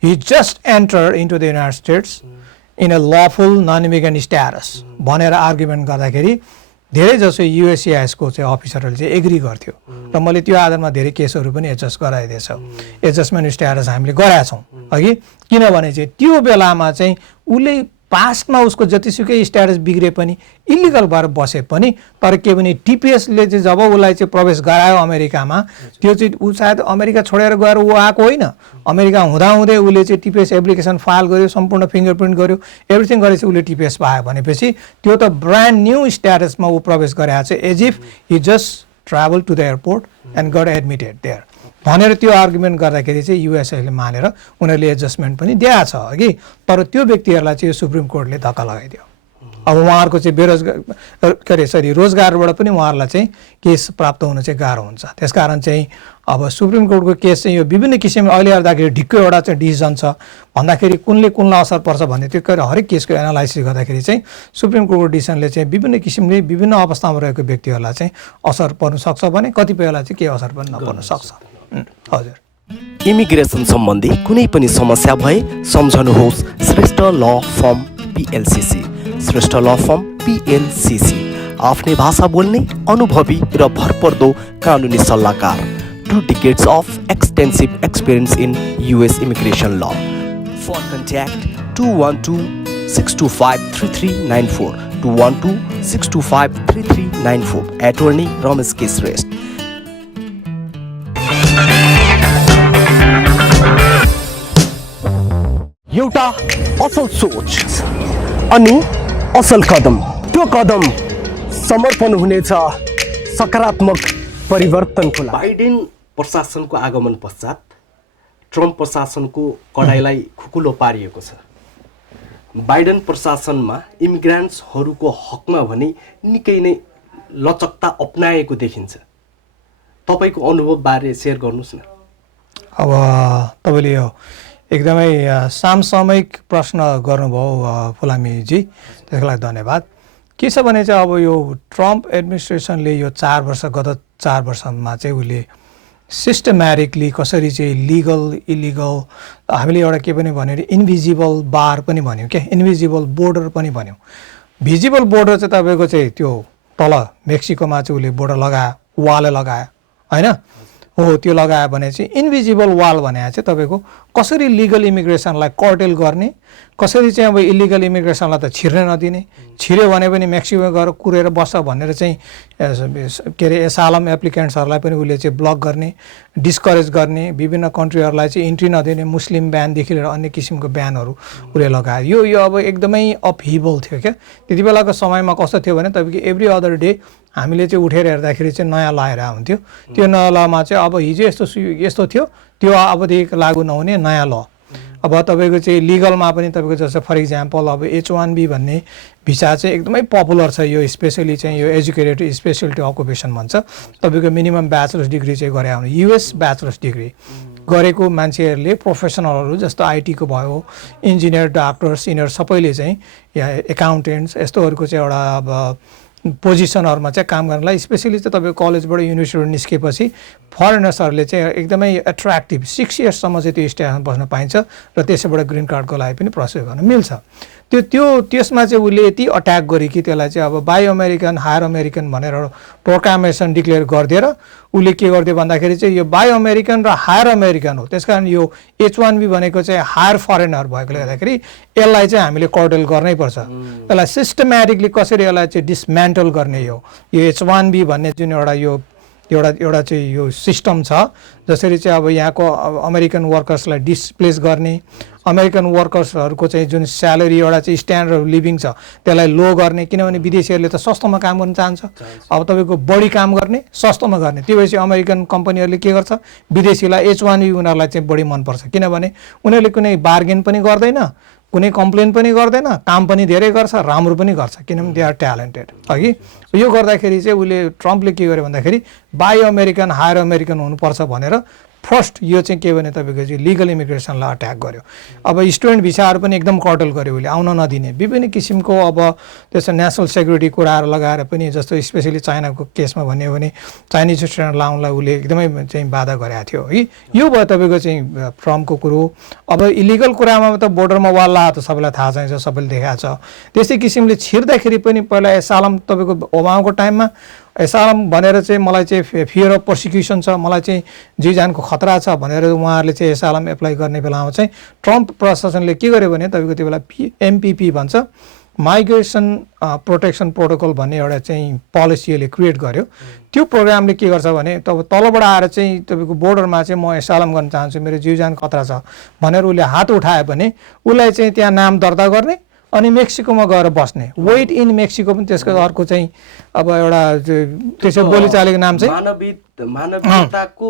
he just entered into the United States in a lawful non-immigrant status भनेर आर्गुमेन्ट गर्दाखेरि धेरै जसो युएससिआइएसको चाहिँ अफिसरहरूले चाहिँ एग्री गर्थ्यो र मैले त्यो आधारमा धेरै केसहरू पनि एडजस्ट गराइदिएछ। एडजस्टमेन्ट स्ट्याटस हामीले गराएका छौँ अघि, किनभने चाहिँ त्यो बेलामा चाहिँ उसले पास्टमा उसको जतिसुकै स्ट्याटस बिग्रे पनि इलिगल भएर बसे पनि तर के भने टिपिएसले चाहिँ जब उसलाई चाहिँ प्रवेश गरायो अमेरिकामा त्यो चाहिँ ऊ सायद अमेरिका छोडेर गएर ऊ आएको होइन, अमेरिका हुँदाहुँदै उसले चाहिँ टिपिएस एप्लिकेसन फाइल गर्यो, सम्पूर्ण फिङ्गरप्रिन्ट गर्यो, एभ्रिथिङ गरेपछि उसले टिपिएस पायो भनेपछि त्यो त ब्रान्ड न्यू स्ट्याटसमा ऊ प्रवेश गरेको छ, as if he just travel to the airport and got admitted there भनेर त्यो आर्गुमेन्ट गर्दाखेरि चाहिँ युएसआईले मानेर उनीहरूले एडजस्टमेन्ट पनि दिएको छ अघि। तर त्यो व्यक्तिहरूलाई चाहिँ सुप्रिम कोर्टले धक्का लगाइदियो। अब उहाँहरूको चाहिँ रोजगारबाट पनि उहाँहरूलाई चाहिँ केस प्राप्त हुन चाहिँ गाह्रो हुन्छ। त्यसकारण चाहिँ अब सुप्रिम कोर्टको केस चाहिँ यो विभिन्न किसिमले अहिले हेर्दाखेरि ढिक्कै एउटा चाहिँ डिसिजन छ भन्दाखेरि कुनले कुनलाई असर पर्छ भन्ने त्यो हरेक केसको एनालाइसिस गर्दाखेरि चाहिँ सुप्रिम कोर्टको डिसिजनले चाहिँ विभिन्न किसिमले विभिन्न अवस्थामा रहेको व्यक्तिहरूलाई चाहिँ असर पर्न सक्छ भने कतिपयलाई चाहिँ केही असर पनि नपर्न सक्छ। हजुर। इमिग्रेसन सम्बन्धी कुनै पनि समस्या भए सम्झनुहोस् श्रेष्ठ ल फर्म PLCC। श्रेष्ठ ल फर्म PLCC आफ्नै भाषा बोल्ने अनुभवी र भरपर्दो कानुनी सल्लाहकार। 2 decades of extensive experience in US immigration law. For contact 212-625-3394 212-625-3394 Attorney Ramesh K. Shrestha। एउटा असल सोच अनि असल कदम, त्यो कदम समर्पण हुनेछ सकारात्मक परिवर्तनको लागि। बाइडेन प्रशासनको आगमन पश्चात ट्रम्प प्रशासनको कडाइलाई खुकुलो पारिएको छ। बाइडेन प्रशासनमा इमिग्रेन्ट्सहरूको हकमा भने निकै नै लचकता अपनाएको देखिन्छ। तपाईको अनुभवबारे सेयर गर्नुस् न। अब तपाईले यो एकदमै समसामयिक प्रश्न गर्नुभयो फुलामीजी, त्यसको लागि धन्यवाद। के छ भने चाहिँ अब यो ट्रम्प एडमिनिस्ट्रेसनले यो 4 वर्ष गत 4 वर्षमा चाहिँ उसले सिस्टमेटिकली कसरी चाहिँ लिगल इलिगल, हामीले एउटा के पनि भन्यो अरे इन्भिजिबल बार पनि भन्यौँ क्या, इन्भिजिबल बोर्डर पनि भन्यौँ। भिजिबल बोर्डर चाहिँ तपाईँको चाहिँ त्यो तल मेक्सिकोमा चाहिँ उसले बोर्डर लगायो, वाल लगायो होइन हो, त्यो लगायो भने चाहिँ इन्भिजिबल वाल भने चाहिँ तपाईँको कसरी लिगल इमिग्रेसनलाई कर्टेल गर्ने, कसरी चाहिँ अब इलिगल इमिग्रेसनलाई त छिर्नै नदिने, छिर्यो भने पनि मेक्सिकोमा गएर कुरेर बस्छ भनेर चाहिँ के अरे एसालम एप्लिकेन्ट्सहरूलाई पनि उसले चाहिँ ब्लक गर्ने, डिस्करेज गर्ने, विभिन्न कन्ट्रीहरूलाई चाहिँ इन्ट्री नदिने, मुस्लिम ब्यानदेखि लिएर अन्य किसिमको ब्यानहरू उसले लगायो। यो अब एकदमै अपहिबल थियो क्या। त्यति बेलाको समयमा कस्तो थियो भने तपाईँको एभ्री अदर डे हामीले चाहिँ उठेर हेर्दाखेरि चाहिँ नयाँ ल आएर हुन्थ्यो। त्यो नयाँ लमा चाहिँ अब हिजो यस्तो थियो, त्यो अबदेखि लागू नहुने नयाँ ल। अब तपाईँको चाहिँ लिगलमा पनि तपाईँको जस्तो फर इक्जाम्पल अब H1B भन्ने भिसा चाहिँ एकदमै पपुलर छ। यो स्पेसली चाहिँ यो एजुकेटेड स्पेसलिटी अकुपेसन भन्छ। तपाईँको मिनिमम ब्याचलर्स डिग्री चाहिँ गरे आउनु, US ब्याचलर्स डिग्री गरेको मान्छेहरूले, प्रोफेसनलहरू जस्तो आइटीको भयो, इन्जिनियर, डक्टर, सिनियर सबैले चाहिँ या एकाउन्टेन्ट्स यस्तोहरूको चाहिँ एउटा अब पोजिसनहरूमा चाहिँ काम गर्नलाई स्पेसली चाहिँ तपाईँको कलेजबाट युनिभर्सिटीबाट निस्केपछि फरेनर्सहरूले चाहिँ एकदमै एट्र्याक्टिभ 6 इयर्ससम्म चाहिँ त्यो स्टेजमा बस्न पाइन्छ र त्यसैबाट ग्रिन कार्डको लागि पनि प्रोसेस गर्न मिल्छ। त्यसमा चाहिँ उसले यति अट्याक गरे कि त्यसलाई चाहिँ अब बाई अमेरिकन हायर अमेरिकन भनेर प्रोक्लामेसन डिक्लेयर गरिदिएर उसले के गरिदियो भन्दाखेरि चाहिँ यो बाई अमेरिकन र हायर अमेरिकन हो, त्यस कारण यो H1B भनेको चाहिँ हायर फरेनर भएकोले गर्दाखेरि यसलाई चाहिँ हामीले कर्टेल गर्नै पर्छ। यसलाई सिस्टमेटिकली कसरी यसलाई चाहिँ डिसमेन्टल गर्ने हो, यो H1B भन्ने जुन एउटा चाहिँ यो सिस्टम छ, जसरी चाहिँ अब यहाँको अमेरिकन वर्कर्सलाई डिस्प्लेस गर्ने, अमेरिकन वर्कर्सहरूको चाहिँ जुन स्यालेरी एउटा चाहिँ स्ट्यान्डर्ड अफ लिभिङ छ त्यसलाई लो गर्ने, किनभने विदेशीहरूले त सस्तोमा काम गर्न चाहन्छ। अब तपाईँको बढी काम गर्ने सस्तोमा गर्ने, त्यो भएपछि अमेरिकन कम्पनीहरूले के गर्छ, विदेशीलाई H1B उनीहरूलाई चाहिँ बढी मनपर्छ, किनभने उनीहरूले कुनै बार्गेन पनि गर्दैन, कुनै कम्प्लेन पनि गर्दैन, काम पनि धेरै गर्छ, राम्रो पनि गर्छ, किनभने दे आर ट्यालेन्टेड अघि। यो गर्दाखेरि चाहिँ उसले ट्रम्पले के गर्यो भन्दाखेरि बाई अमेरिकन हायर अमेरिकन हुनुपर्छ भनेर फर्स्ट यो चाहिँ के भने तपाईँको चाहिँ लिगल इमिग्रेसनलाई अट्याक गर्यो। अब स्टुडेन्ट भिसाहरू पनि एकदम कर्टल गर्यो उसले, आउन नदिने, विभिन्न किसिमको अब त्यसो नेसनल सेक्युरिटी कुराहरू लगाएर पनि, जस्तो स्पेसली चाइनाको केसमा भन्यो भने चाइनिज स्टुडेन्ट लाउनलाई उसले एकदमै चाहिँ बाधा गरेको थियो है। यो भयो तपाईँको चाहिँ ट्रम्पको कुरो। अब इलिगल कुरामा त बोर्डरमा वाल लगाएको त सबैलाई थाहा चाहिन्छ, सबैले देखाएको छ। त्यस्तै किसिमले छिर्दाखेरि पनि पहिला एसालम तपाईँको ओबामाको टाइममा एसालम भनेर चाहिँ मलाई चाहिँ फियर अफ पर्सिक्युसन छ, मलाई चाहिँ जीजानको खतरा छ भनेर उहाँहरूले चाहिँ एसालम एप्लाई गर्ने बेलामा चाहिँ ट्रम्प प्रशासनले के गर्यो भने तपाईँको त्यो बेला MPP भन्छ, माइग्रेसन प्रोटेक्सन प्रोटोकल भन्ने एउटा चाहिँ पोलिसीले क्रिएट गर्यो। त्यो प्रोग्रामले के गर्छ भने तब तलबाट आएर चाहिँ तपाईँको बोर्डरमा चाहिँ म एसालम गर्न चाहन्छु, मेरो जीवजान खतरा छ भनेर उसले हात उठायो भने उसलाई चाहिँ त्यहाँ नाम दर्ता गर्ने अनि मेक्सिकोमा गएर बस्ने, वेट इन मेक्सिको पनि त्यसको अर्को चाहिँ अब एउटा त्यसो बोलीचालीको नाम चाहिँ मानवीयताको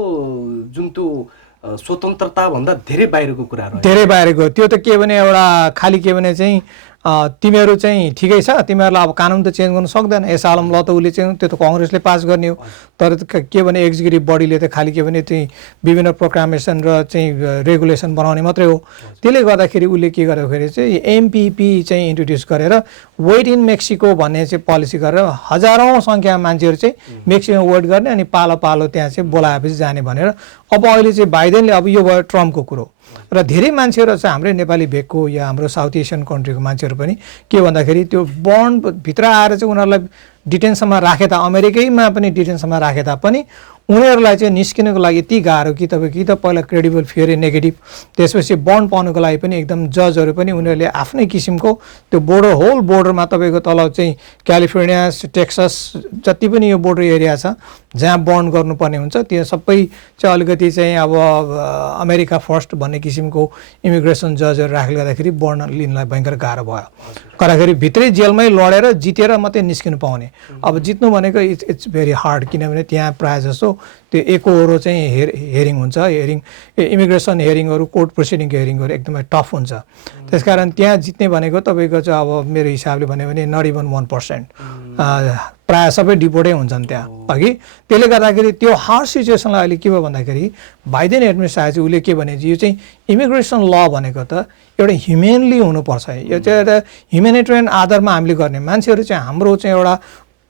जुन त्यो स्वतन्त्रता भन्दा धेरै बाहिरको कुरा हो, धेरै बाहिरको। त्यो त के भने एउटा खालि के भने चाहिँ तिमीहरू चाहिँ ठिकै छ, तिमीहरूलाई अब कानुन त चेन्ज गर्न सक्दैन, एसालम ल त उसले चाहिँ त्यो त कङ्ग्रेसले पास गर्ने हो, तर के भने एक्जिक्युटिभ बडीले त खालि के भने चाहिँ विभिन्न प्रोक्लामेसन र चाहिँ रेगुलेसन बनाउने मात्रै हो। त्यसले गर्दाखेरि उसले के गर्दाखेरि चाहिँ MPP चाहिँ इन्ट्रोड्युस गरेर वेट इन मेक्सिको भन्ने चाहिँ पोलिसी गरेर हजारौँ सङ्ख्यामा मान्छेहरू चाहिँ मेक्सिकोमा वेट गर्ने अनि पालो पालो त्यहाँ चाहिँ बोलाएपछि जाने भनेर अब अहिले चाहिँ बाइडेनले अब यो भयो ट्रम्पको कुरो र धेरै मान्छेहरू चाहिँ हाम्रै नेपाली भेगको या हाम्रो साउथ एसियन कन्ट्रीको मान्छेहरू पनि के भन्दाखेरि त्यो बन्डभित्र आएर चाहिँ उनीहरूलाई डिटेन्सनमा राखे अमेरिकैमा पनि डिटेन्सनमा राखे तापनि उनीहरूलाई चाहिँ निस्किनको लागि यति गाह्रो कि तपाईँ कि त पहिला क्रेडिबल फेरि नेगेटिभ त्यसपछि बन्ड पाउनुको लागि पनि एकदम जजहरू पनि उनीहरूले आफ्नै किसिमको त्यो होल बोर्डरमा तपाईँको तल चाहिँ क्यालिफोर्निया टेक्सस जति पनि यो बोर्डर एरिया छ जहाँ बन्ड गर्नुपर्ने हुन्छ त्यो सबै चाहिँ अलिकति चाहिँ अब अमेरिका फर्स्ट भन्ने किसिमको इमिग्रेसन जजहरू राखेर गर्दाखेरि बन्ड लिनलाई भयङ्कर गाह्रो भयो गर्दाखेरि भित्रै जेलमै लडेर जितेर मात्रै निस्किनु पाउने अब जित्नु भनेको इट्स भेरी हार्ड किनभने त्यहाँ प्रायः जस्तो त्यो एकहोरो चाहिँ हेरिङ हुन्छ इमिग्रेसन हेरिङहरू कोर्ट प्रोसिडिङको हेरिङहरू एकदमै टफ हुन्छ त्यसकारण त्यहाँ जित्ने भनेको तपाईँको चाहिँ अब मेरो हिसाबले भन्यो भने नट इभन 1% प्रायः सबै डिपोर्टै हुन्छन् त्यहाँ अघि त्यसले गर्दाखेरि त्यो हार्ड सिचुएसनलाई अहिले के भयो भन्दाखेरि बाइडेन एडमिनिस्ट्रेसन उसले के भने यो चाहिँ इमिग्रेसन ल भनेको त एउटा ह्युमेनली हुनुपर्छ यो चाहिँ एउटा ह्युमेनिटेरियन आधारमा हामीले गर्ने मान्छेहरू चाहिँ हाम्रो चाहिँ एउटा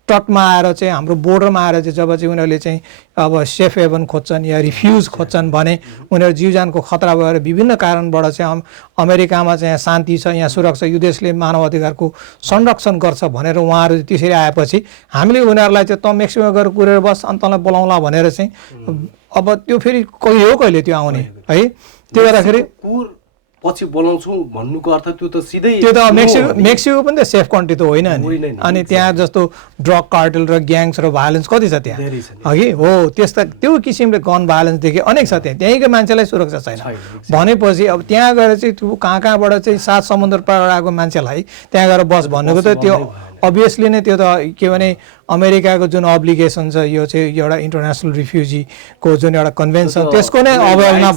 तटमा आएर चाहिँ हाम्रो बोर्डरमा आएर चाहिँ जब चाहिँ उनीहरूले चाहिँ अब सेफ हेभन खोज्छन् या रिफ्युज खोज्छन् भने उनीहरू जीवजानको खतरा भएर विभिन्न कारणबाट चाहिँ अमेरिकामा चाहिँ शान्ति छ यहाँ सुरक्षा यो देशले मानव अधिकारको संरक्षण गर्छ भनेर उहाँहरू त्यसरी आएपछि हामीले उनीहरूलाई चाहिँ त मेक्सिमो गएर कुरेर बस अनि तँलाई बोलाउँला भनेर चाहिँ अब त्यो फेरि कहिले त्यो आउने है त्यो गर्दाखेरि पछि बोलाउँछौँ भन्नुको अर्थ त्यो त सिधै त्यो त मेक्सिको पनि त सेफ कन्ट्री त होइन नि अनि त्यहाँ जस्तो ड्रग कार्टेल र ग्याङ्स र भायोलेन्स कति छ त्यहाँ अघि हो त्यस्ता त्यो किसिमले गन भायोलेन्सदेखि अनेक छ त्यहीँको मान्छेलाई सुरक्षा छैन भनेपछि अब त्यहाँ गएर चाहिँ त्यो कहाँबाट चाहिँ 7 समुद्र पार आएको मान्छेलाई त्यहाँ गएर बस भन्नुको त त्यो अभियसली नै त्यो त के भने अमेरिकाको जुन अब्लिगेसन छ यो चाहिँ एउटा इन्टरनेसनल रिफ्युजीको जुन एउटा कन्भेन्सन त्यसको नै अवहेलना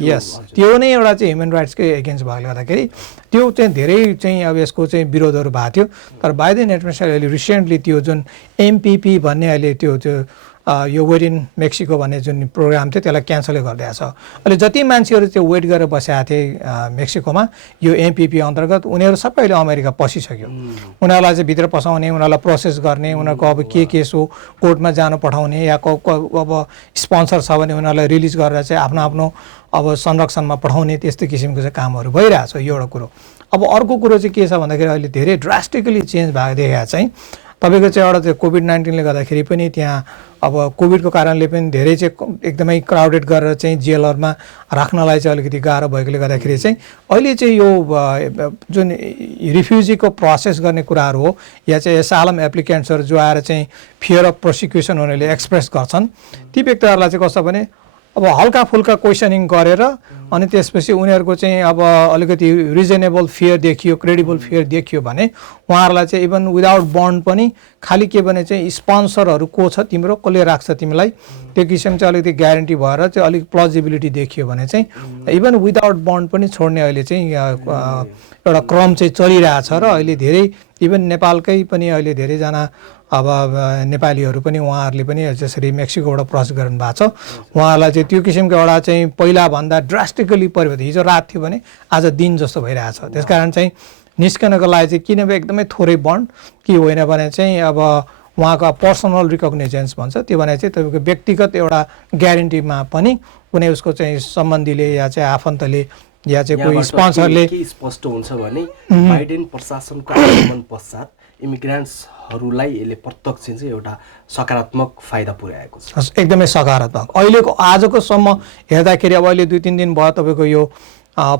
यस त्यो नै एउटा चाहिँ ह्युमन राइट्सकै एगेन्स्ट भएकोले गर्दाखेरि त्यो चाहिँ धेरै चाहिँ अब यसको चाहिँ विरोधहरू भएको थियो तर बाइडेन एडमिनिस्ट्रेसन अहिले रिसेन्टली त्यो जुन एमपिपी भन्ने अहिले त्यो यो वेट इन मेक्सिको भन्ने जुन प्रोग्राम थियो त्यसलाई क्यान्सलै गरिदिएको छ अहिले जति मान्छेहरू चाहिँ वेट गरेर बसेका थिए मेक्सिकोमा यो एमपिपी अन्तर्गत उनीहरू सबै अहिले अमेरिका पसिसक्यो उनीहरूलाई चाहिँ भित्र पसाउने उनीहरूलाई प्रोसेस गर्ने उनीहरूको अब के केस हो कोर्टमा जानु पठाउने या अब स्पोन्सर छ भने उनीहरूलाई रिलिज गरेर चाहिँ आफ्नो आफ्नो अब संरक्षणमा पठाउने त्यस्तो किसिमको चाहिँ कामहरू भइरहेछ यो एउटा कुरो अब अर्को कुरो चाहिँ के छ भन्दाखेरि अहिले धेरै ड्रास्टिकली चेन्ज भएको देखा चाहिँ तपाईँको चाहिँ एउटा चाहिँ कोभिड-19ले गर्दाखेरि पनि त्यहाँ अब कोभिडको कारणले पनि धेरै चाहिँ एकदमै क्राउडेड गरेर चाहिँ जेलहरूमा राख्नलाई चाहिँ अलिकति गाह्रो भएकोले गर्दाखेरि चाहिँ अहिले चाहिँ यो जुन रिफ्युजीको प्रोसेस गर्ने कुराहरू हो या चाहिँ एसालम एप्लिकेन्ट्सहरू जो आएर चाहिँ फियर अफ प्रोसिक्युसन उनीहरूले एक्सप्रेस गर्छन् ती व्यक्तिहरूलाई चाहिँ कस्तो भने अब हल्का फुल्का क्वेसनिङ गरेर अनि त्यसपछि उनीहरूको चाहिँ अब अलिकति रिजनेबल फियर देखियो क्रेडिबल फियर देखियो भने उहाँहरूलाई चाहिँ इभन विदाउट बन्ड पनि खालि के भने चाहिँ स्पोन्सरहरू को छ तिम्रो कसले राख्छ तिमीलाई त्यो किसिम चाहिँ अलिकति ग्यारेन्टी भएर चाहिँ अलिक प्लजिबिलिटी देखियो भने चाहिँ इभन विदाउट बन्ड पनि छोड्ने अहिले चाहिँ एउटा क्रम चाहिँ चलिरहेछ र अहिले धेरै इभन नेपालकै पनि अहिले धेरैजना अब नेपालीहरू पनि उहाँहरूले पनि जसरी मेक्सिकोबाट प्रोसेस गर्नु भएको छ उहाँहरूलाई चाहिँ त्यो किसिमको एउटा चाहिँ पहिलाभन्दा ड्रास्टिकली परिवर्तन हिजो रात थियो भने आज दिन जस्तो भइरहेछ त्यसकारण चाहिँ निस्कनको लागि चाहिँ किनभने एकदमै थोरै बन्ड के होइन भने चाहिँ अब उहाँको पर्सनल रिकग्निजेन्स भन्छ त्यो भने चाहिँ तपाईँको व्यक्तिगत एउटा ग्यारेन्टीमा पनि कुनै उसको चाहिँ सम्बन्धीले या चाहिँ आफन्तले या चाहिँ कोही स्पोन्सरले स्पष्ट हुन्छ भने बाइडेन प्रशासनको आगमन पश्चात इमिग्रेन्ट्सहरूलाई यसले प्रत्यक्ष चाहिँ एउटा सकारात्मक फाइदा पुर्याएको छ एकदमै सकारात्मक अहिलेको आजको सम्म हेर्दाखेरि अब अहिले 2-3 दिन भयो तपाईँको यो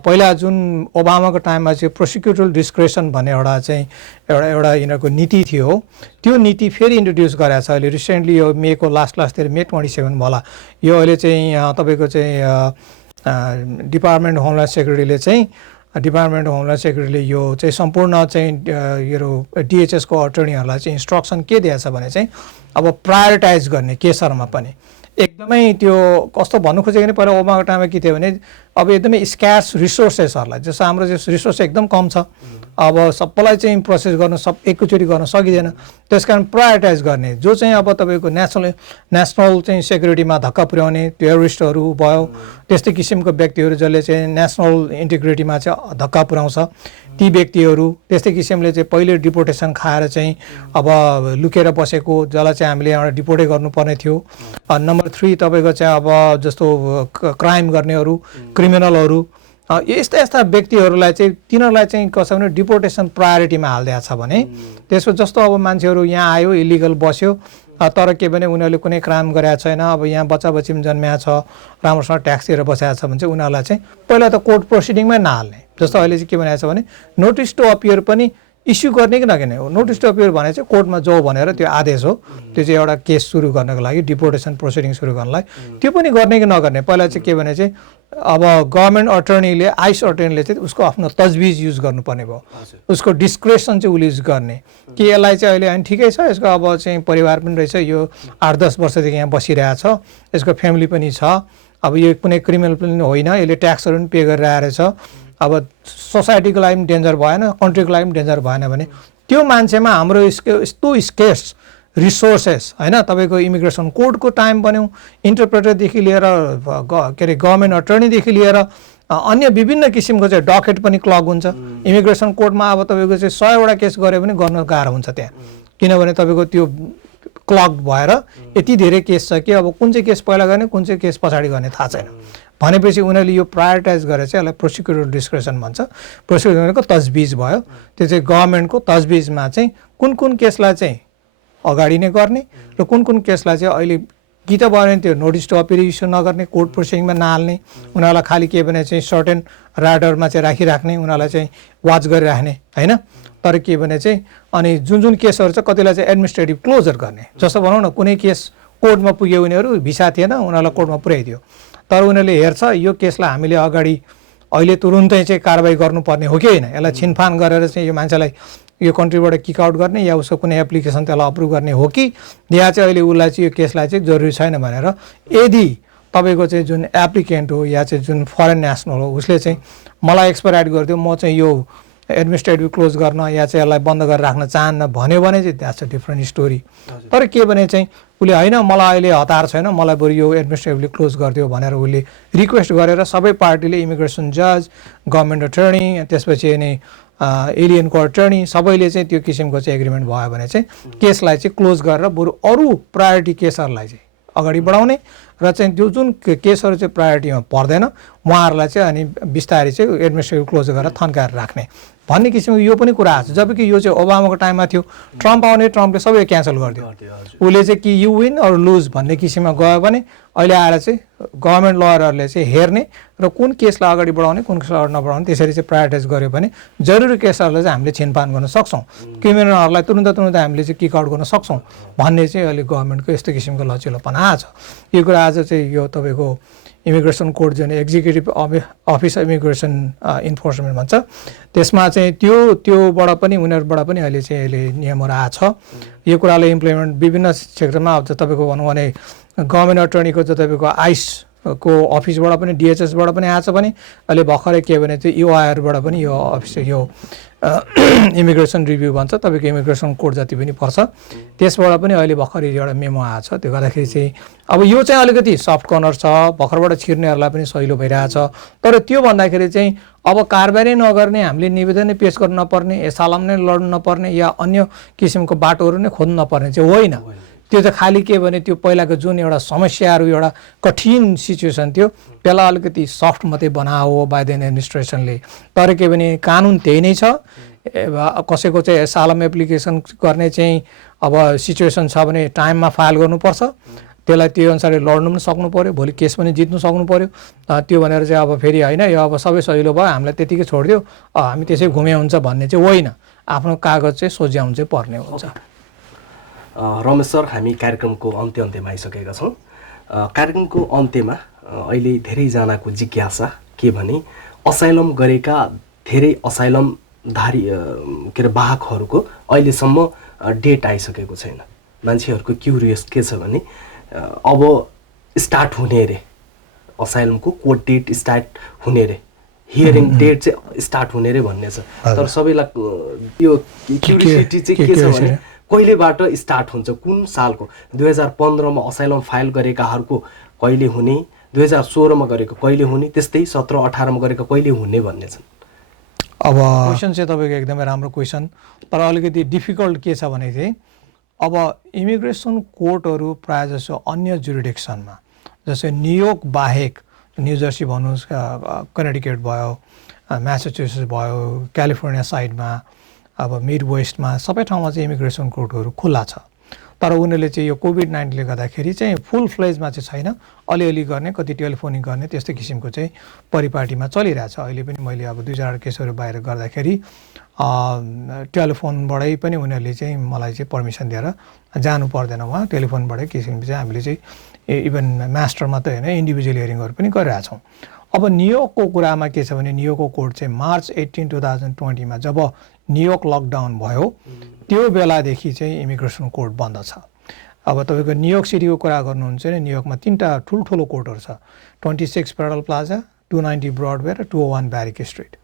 पहिला जुन ओबामाको टाइममा चाहिँ प्रोसिक्युटरल डिस्क्रेसन भन्ने एउटा चाहिँ एउटा यिनीहरूको नीति थियो त्यो नीति फेरि इन्ट्रोड्युस गरेको छ अहिले रिसेन्टली यो मेको लास्टतिर मे 27 होला यो अहिले चाहिँ तपाईँको चाहिँ डिपार्टमेन्ट अफ होमल्यान्ड सेक्युरिटीले यो चाहिँ सम्पूर्ण चाहिँ यो डिएचएसको अटर्नीहरूलाई चाहिँ इन्स्ट्रक्सन के दिएको छ भने चाहिँ अब प्रायोरिटाइज गर्ने केसहरूमा पनि एकदमै त्यो कस्तो भन्नु खोजेको नि पहिला ओबामाको टाइममा के थियो भने अब एकदमै स्क्यार्स रिसोर्सेसहरूलाई जस्तो हाम्रो चाहिँ रिसोर्स एकदम कम छ अब सबैलाई चाहिँ प्रोसेस गर्न एकैचोटि गर्न सकिँदैन त्यसकारण प्रायोरिटाइज गर्ने जो चाहिँ अब तपाईँको नेसनल चाहिँ सेक्युरिटीमा धक्का पुर्याउने टेरोरिस्टहरू भयो त्यस्तै किसिमको व्यक्तिहरू जसले चाहिँ नेसनल इन्टिग्रिटीमा चाहिँ धक्का पुर्याउँछ ती व्यक्तिहरू त्यस्तै किसिमले चाहिँ पहिले डिपोर्टेसन खाएर चाहिँ अब लुकेर बसेको जसलाई चाहिँ हामीले एउटा डिपोर्टै गर्नुपर्ने थियो नम्बर 3 फ्री तपाईँको चाहिँ अब जस्तो क्राइम गर्नेहरू क्रिमिनलहरू यस्ता यस्ता व्यक्तिहरूलाई चाहिँ तिनीहरूलाई चाहिँ कसो भने डिपोर्टेसन प्रायोरिटीमा हालिदिएको छ भने त्यसको जस्तो अब मान्छेहरू यहाँ आयो इलिगल बस्यो तर के भने उनीहरूले कुनै क्राइम गरेको छैन अब यहाँ बच्चा बच्ची पनि जन्मिएको छ राम्रोसँग ट्याक्स तिरेर बसेको छ भने चाहिँ उनीहरूलाई चाहिँ पहिला त कोर्ट प्रोसिडिङमै नहाल्ने जस्तो अहिले चाहिँ के भनेको छ भने नोटिस टु अपियर पनि इस्यु गर्ने कि नगर्ने हो नोटिस टु अपियर भने चाहिँ कोर्टमा जाऊ भनेर त्यो आदेश हो त्यो चाहिँ एउटा केस सुरु गर्नको लागि डिपोर्टेसन प्रोसिडिङ सुरु गर्नलाई त्यो पनि गर्ने कि नगर्ने पहिला चाहिँ के भने चाहिँ अब गभर्मेन्ट अटर्नीले आइस अटर्नीले चाहिँ उसको आफ्नो तजविज युज गर्नुपर्ने भयो उसको डिस्क्रेसन चाहिँ उसले युज गर्ने कि यसलाई चाहिँ अहिले होइन ठिकै छ यसको अब चाहिँ परिवार पनि रहेछ यो 8-10 वर्षदेखि यहाँ बसिरहेको छ यसको फ्यामिली पनि छ अब यो कुनै क्रिमिनल पनि होइन यसले ट्याक्सहरू पनि पे गरेर आएछ अब सोसाइटीको लागि पनि डेन्जर भएन कन्ट्रीको लागि पनि डेन्जर भएन भने त्यो मान्छेमा हाम्रो यस्तो स्केर्स रिसोर्सेस होइन तपाईँको इमिग्रेसन कोर्टको टाइम बन्यो इन्टरप्रेटरदेखि लिएर के अरे गभर्मेन्ट अटर्नीदेखि लिएर अन्य विभिन्न किसिमको चाहिँ डकेट पनि क्लग हुन्छ इमिग्रेसन कोर्टमा अब तपाईँको चाहिँ 100वटा केस गऱ्यो भने गर्न गाह्रो हुन्छ त्यहाँ किनभने तपाईँको त्यो क्लग भएर यति धेरै केस छ कि अब कुन चाहिँ केस पहिला गर्ने कुन चाहिँ केस पछाडि गर्ने थाहा छैन भनेपछि उनीहरूले यो प्रायोरिटाइज गरेर चाहिँ यसलाई प्रोसिक्युटर डिस्क्रेसन भन्छ प्रोसिक्युटरको तजविज भयो त्यो चाहिँ गभर्मेन्टको तजविजमा चाहिँ कुन कुन केसलाई चाहिँ अगाडि नै गर्ने र कुन कुन केसलाई चाहिँ अहिले कि त भयो भने त्यो नोटिस टु अपियर इस्यु नगर्ने कोर्ट प्रोसिडिङमा नहाल्ने उनीहरूलाई खालि के भने चाहिँ सर्टेन राडरमा चाहिँ राखिराख्ने उनीहरूलाई चाहिँ वाच गरिराख्ने होइन तर के भने चाहिँ अनि जुन जुन केसहरू छ कतिलाई चाहिँ एडमिनिस्ट्रेटिभ क्लोजर गर्ने जस्तो भनौँ न कुनै केस कोर्टमा पुग्यो उनीहरू भिसा थिएन उनीहरूलाई कोर्टमा पुर्याइदियो तर उनीहरूले हेर्छ यो केसलाई हामीले अगाडि अहिले तुरुन्तै चाहिँ कारबाही गर्नुपर्ने हो कि होइन यसलाई छिनफान गरेर चाहिँ यो मान्छेलाई यो कन्ट्रीबाट किक आउट गर्ने या उसको कुनै एप्लिकेसन त्यसलाई अप्रुभ गर्ने हो कि या चाहिँ अहिले उसलाई चाहिँ यो केसलाई चाहिँ जरुरी छैन भनेर यदि तपाईँको चाहिँ जुन एप्लिकेन्ट हो या चाहिँ जुन फरेन नेसनल हो उसले चाहिँ मलाई एक्सपायर्ड गरिदियो म चाहिँ यो एडमिनिस्ट्रेटिभ क्लोज गर्न या चाहिँ यसलाई बन्द गरेर राख्न चाहन्न भन्यो भने चाहिँ द्याट्स अ डिफ्रेन्ट स्टोरी तर के भने चाहिँ उसले होइन मलाई अहिले हतार छैन मलाई बरु यो एडमिनिस्ट्रेटिभली क्लोज गरिदियो भनेर उसले रिक्वेस्ट गरेर सबै पार्टीले इमिग्रेसन जज गभर्मेन्ट अटर्नी त्यसपछि नै एलियनको अटर्नी सबैले चाहिँ त्यो किसिमको चाहिँ एग्रिमेन्ट भयो भने चाहिँ केसलाई चाहिँ क्लोज गरेर बरु अरू प्रायोरिटी केसहरूलाई चाहिँ अगाडि बढाउने र चाहिँ त्यो जुन केसहरू चाहिँ प्रायोरिटीमा पर्दैन उहाँहरूलाई चाहिँ अनि बिस्तारै चाहिँ एडमिनिस्ट्रेटिभ क्लोज गरेर थन्काएर राख्ने भन्ने किसिमको यो पनि कुरा आएको छ जबकि यो चाहिँ ओबामाको टाइममा थियो ट्रम्प आउने ट्रम्पले सबै क्यान्सल गरिदियो उसले चाहिँ कि यु विन अर लुज भन्ने किसिममा गयो भने अहिले आएर चाहिँ गभर्मेन्ट लयरहरूले चाहिँ हेर्ने र कुन केसलाई अगाडि बढाउने कुन केसलाई अगाडि नबढाउने त्यसरी चाहिँ प्रायोरिटाइज गर्यो भने जरुरी केसहरूलाई चाहिँ हामीले छिनफान गर्न सक्छौँ क्रिमिनलहरूलाई तुरुन्त हामीले चाहिँ किक आउट गर्न सक्छौँ भन्ने चाहिँ अहिले गभर्मेन्टको यस्तो किसिमको लचिलोपना आएको छ यो कुरा आज चाहिँ यो तपाईँको इमिग्रेसन कोर्ट जुन एक्जिक्युटिभ अफिस इमिग्रेसन इन्फोर्समेन्ट भन्छ त्यसमा चाहिँ त्योबाट पनि उनीहरूबाट पनि अहिले चाहिँ अहिले नियमहरू आएको छ यो कुरालाई इम्प्लिमेन्ट विभिन्न क्षेत्रमा अब तपाईँको भनौँ भने गभर्मेन्ट अटर्नीको चाहिँ तपाईँको आइस को अफिसबाट पनि डिएचएसबाट पनि आएको छ भने अहिले भर्खरै के भने चाहिँ युआईआरबाट पनि यो अफिस यो इमिग्रेसन रिभ्यू भन्छ तपाईँको इमिग्रेसन कोड जति पनि पर्छ त्यसबाट पनि अहिले भर्खरै एउटा मेमो आएको छ त्यो गर्दाखेरि चाहिँ अब यो चाहिँ अलिकति सफ्ट कर्नर छ भर्खरबाट छिर्नेहरूलाई पनि सहिलो भइरहेछ तर त्यो भन्दाखेरि चाहिँ अब कारबाही नगर्ने हामीले निवेदन नै पेश गर्नु नपर्ने एसालम नै लड्नु नपर्ने या अन्य किसिमको बाटोहरू नै खोज्नु नपर्ने चाहिँ होइन त्यो त खालि के भने त्यो पहिलाको जुन एउटा समस्याहरू एउटा कठिन सिचुएसन थियो त्यसलाई अलिकति सफ्ट मात्रै बनाओ बाइडेन एडमिनिस्ट्रेसनले तर के भने कानुन त्यही नै छ कसैको चाहिँ एसालम एप्लिकेसन गर्ने चाहिँ अब सिचुएसन छ भने टाइममा फाइल गर्नुपर्छ त्यसलाई त्यो अनुसारले लड्नु पनि सक्नु पऱ्यो भोलि केस पनि जित्नु सक्नु पऱ्यो त्यो भनेर चाहिँ अब फेरि होइन यो अब सबै सजिलो भयो हामीलाई त्यतिकै छोडिदियो हामी त्यसै घुमे हुन्छ भन्ने चाहिँ होइन आफ्नो कागज चाहिँ सोझ्याउनु चाहिँ पर्ने हुन्छ रमेश सर हामी कार्यक्रमको अन्त्यमा आइसकेका छौँ कार्यक्रमको अन्त्यमा अहिले धेरैजनाको जिज्ञासा के भने असाइलम गरेका धेरै असाइलमधारी के अरे वाहकहरूको अहिलेसम्म डेट आइसकेको छैन मान्छेहरूको क्युरियस के छ भने अब स्टार्ट हुने रे असाइलमको कोर्ट डेट स्टार्ट हुने रे हियरिङ डेट चाहिँ स्टार्ट हुने रे भन्ने छ तर सबैलाई यो क्युरियोसिटी चाहिँ के छ भने कहिलेबाट स्टार्ट हुन्छ कुन सालको 2015 मा असाइलम फाइल गरेकाहरूको कहिले हुने 2016 मा गरेको कहिले हुने त्यस्तै 17-18 मा गरेको कहिले हुने भन्ने छन् अब क्वेसन चाहिँ तपाईँको एकदमै राम्रो क्वेसन तर अलिकति डिफिकल्ट के छ भने चाहिँ अब इमिग्रेसन कोर्टहरू प्रायः जसो अन्य जुरिडिक्सनमा जस्तै न्युयोर्क बाहेक न्यू जर्सी भन्नुहोस्, कनेटिकट भयो, म्यासाचुसेट्स भयो, क्यालिफोर्निया साइडमा, अब मिड वेस्टमा सबै ठाउँमा चाहिँ इमिग्रेसन कोर्टहरू खुल्ला छ। तर उनीहरूले चाहिँ यो कोभिड-19ले गर्दाखेरि चाहिँ फुल फ्लेजमा चाहिँ छैन, अलिअलि गर्ने, कति टेलिफोनिक गर्ने त्यस्तो किसिमको चाहिँ परिपाटीमा चलिरहेछ। अहिले पनि मैले अब 2-4 केसहरू बाहिर गर्दाखेरि टेलिफोनबाटै पनि उनीहरूले चाहिँ मलाई चाहिँ पर्मिसन दिएर जानु पर्दैन, वहाँ टेलिफोनबाटै किसिमको चाहिँ हामीले चाहिँ इभन मास्टर मात्रै होइन इन्डिभिजुअल हियरिङहरू पनि गरिरहेछौँ। अब न्युयोर्कको कुरामा के छ भने न्युयोर्कको कोर्ट चाहिँ मार्च 18, 2020मा जब न्युयोर्क लकडाउन भयो त्यो बेलादेखि चाहिँ इमिग्रेसन कोर्ट बन्द छ। अब तपाईँको न्युयोर्क सिटीको कुरा गर्नुहुन्छ भने न्युयोर्कमा 3टा ठुल्ठुलो कोर्टहरू छ, 26 फेडरल प्लाजा, 290 ब्रडवे र 201 ब्यारिक स्ट्रिट।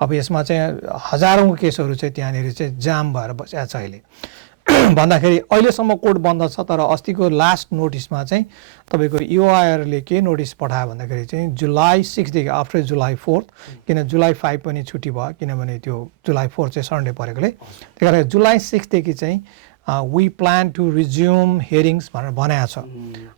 अब यसमा चाहिँ हजारौँ केसहरू चाहिँ त्यहाँनिर चाहिँ जाम भएर बसेको छ अहिले भन्दाखेरि अहिलेसम्म कोर्ट बन्द छ। तर अस्तिको लास्ट नोटिसमा चाहिँ तपाईँको युआइआरले के नोटिस पठायो भन्दाखेरि चाहिँ जुलाई 6देखि आफ्टर जुलाई 4, किन जुलाई 5 पनि छुट्टी भयो, किनभने त्यो जुलाई 4 चाहिँ सन्डे परेकोले, त्यही कारण जुलाई 6देखि चाहिँ we plan to resume hearings भनेर भनेको छ।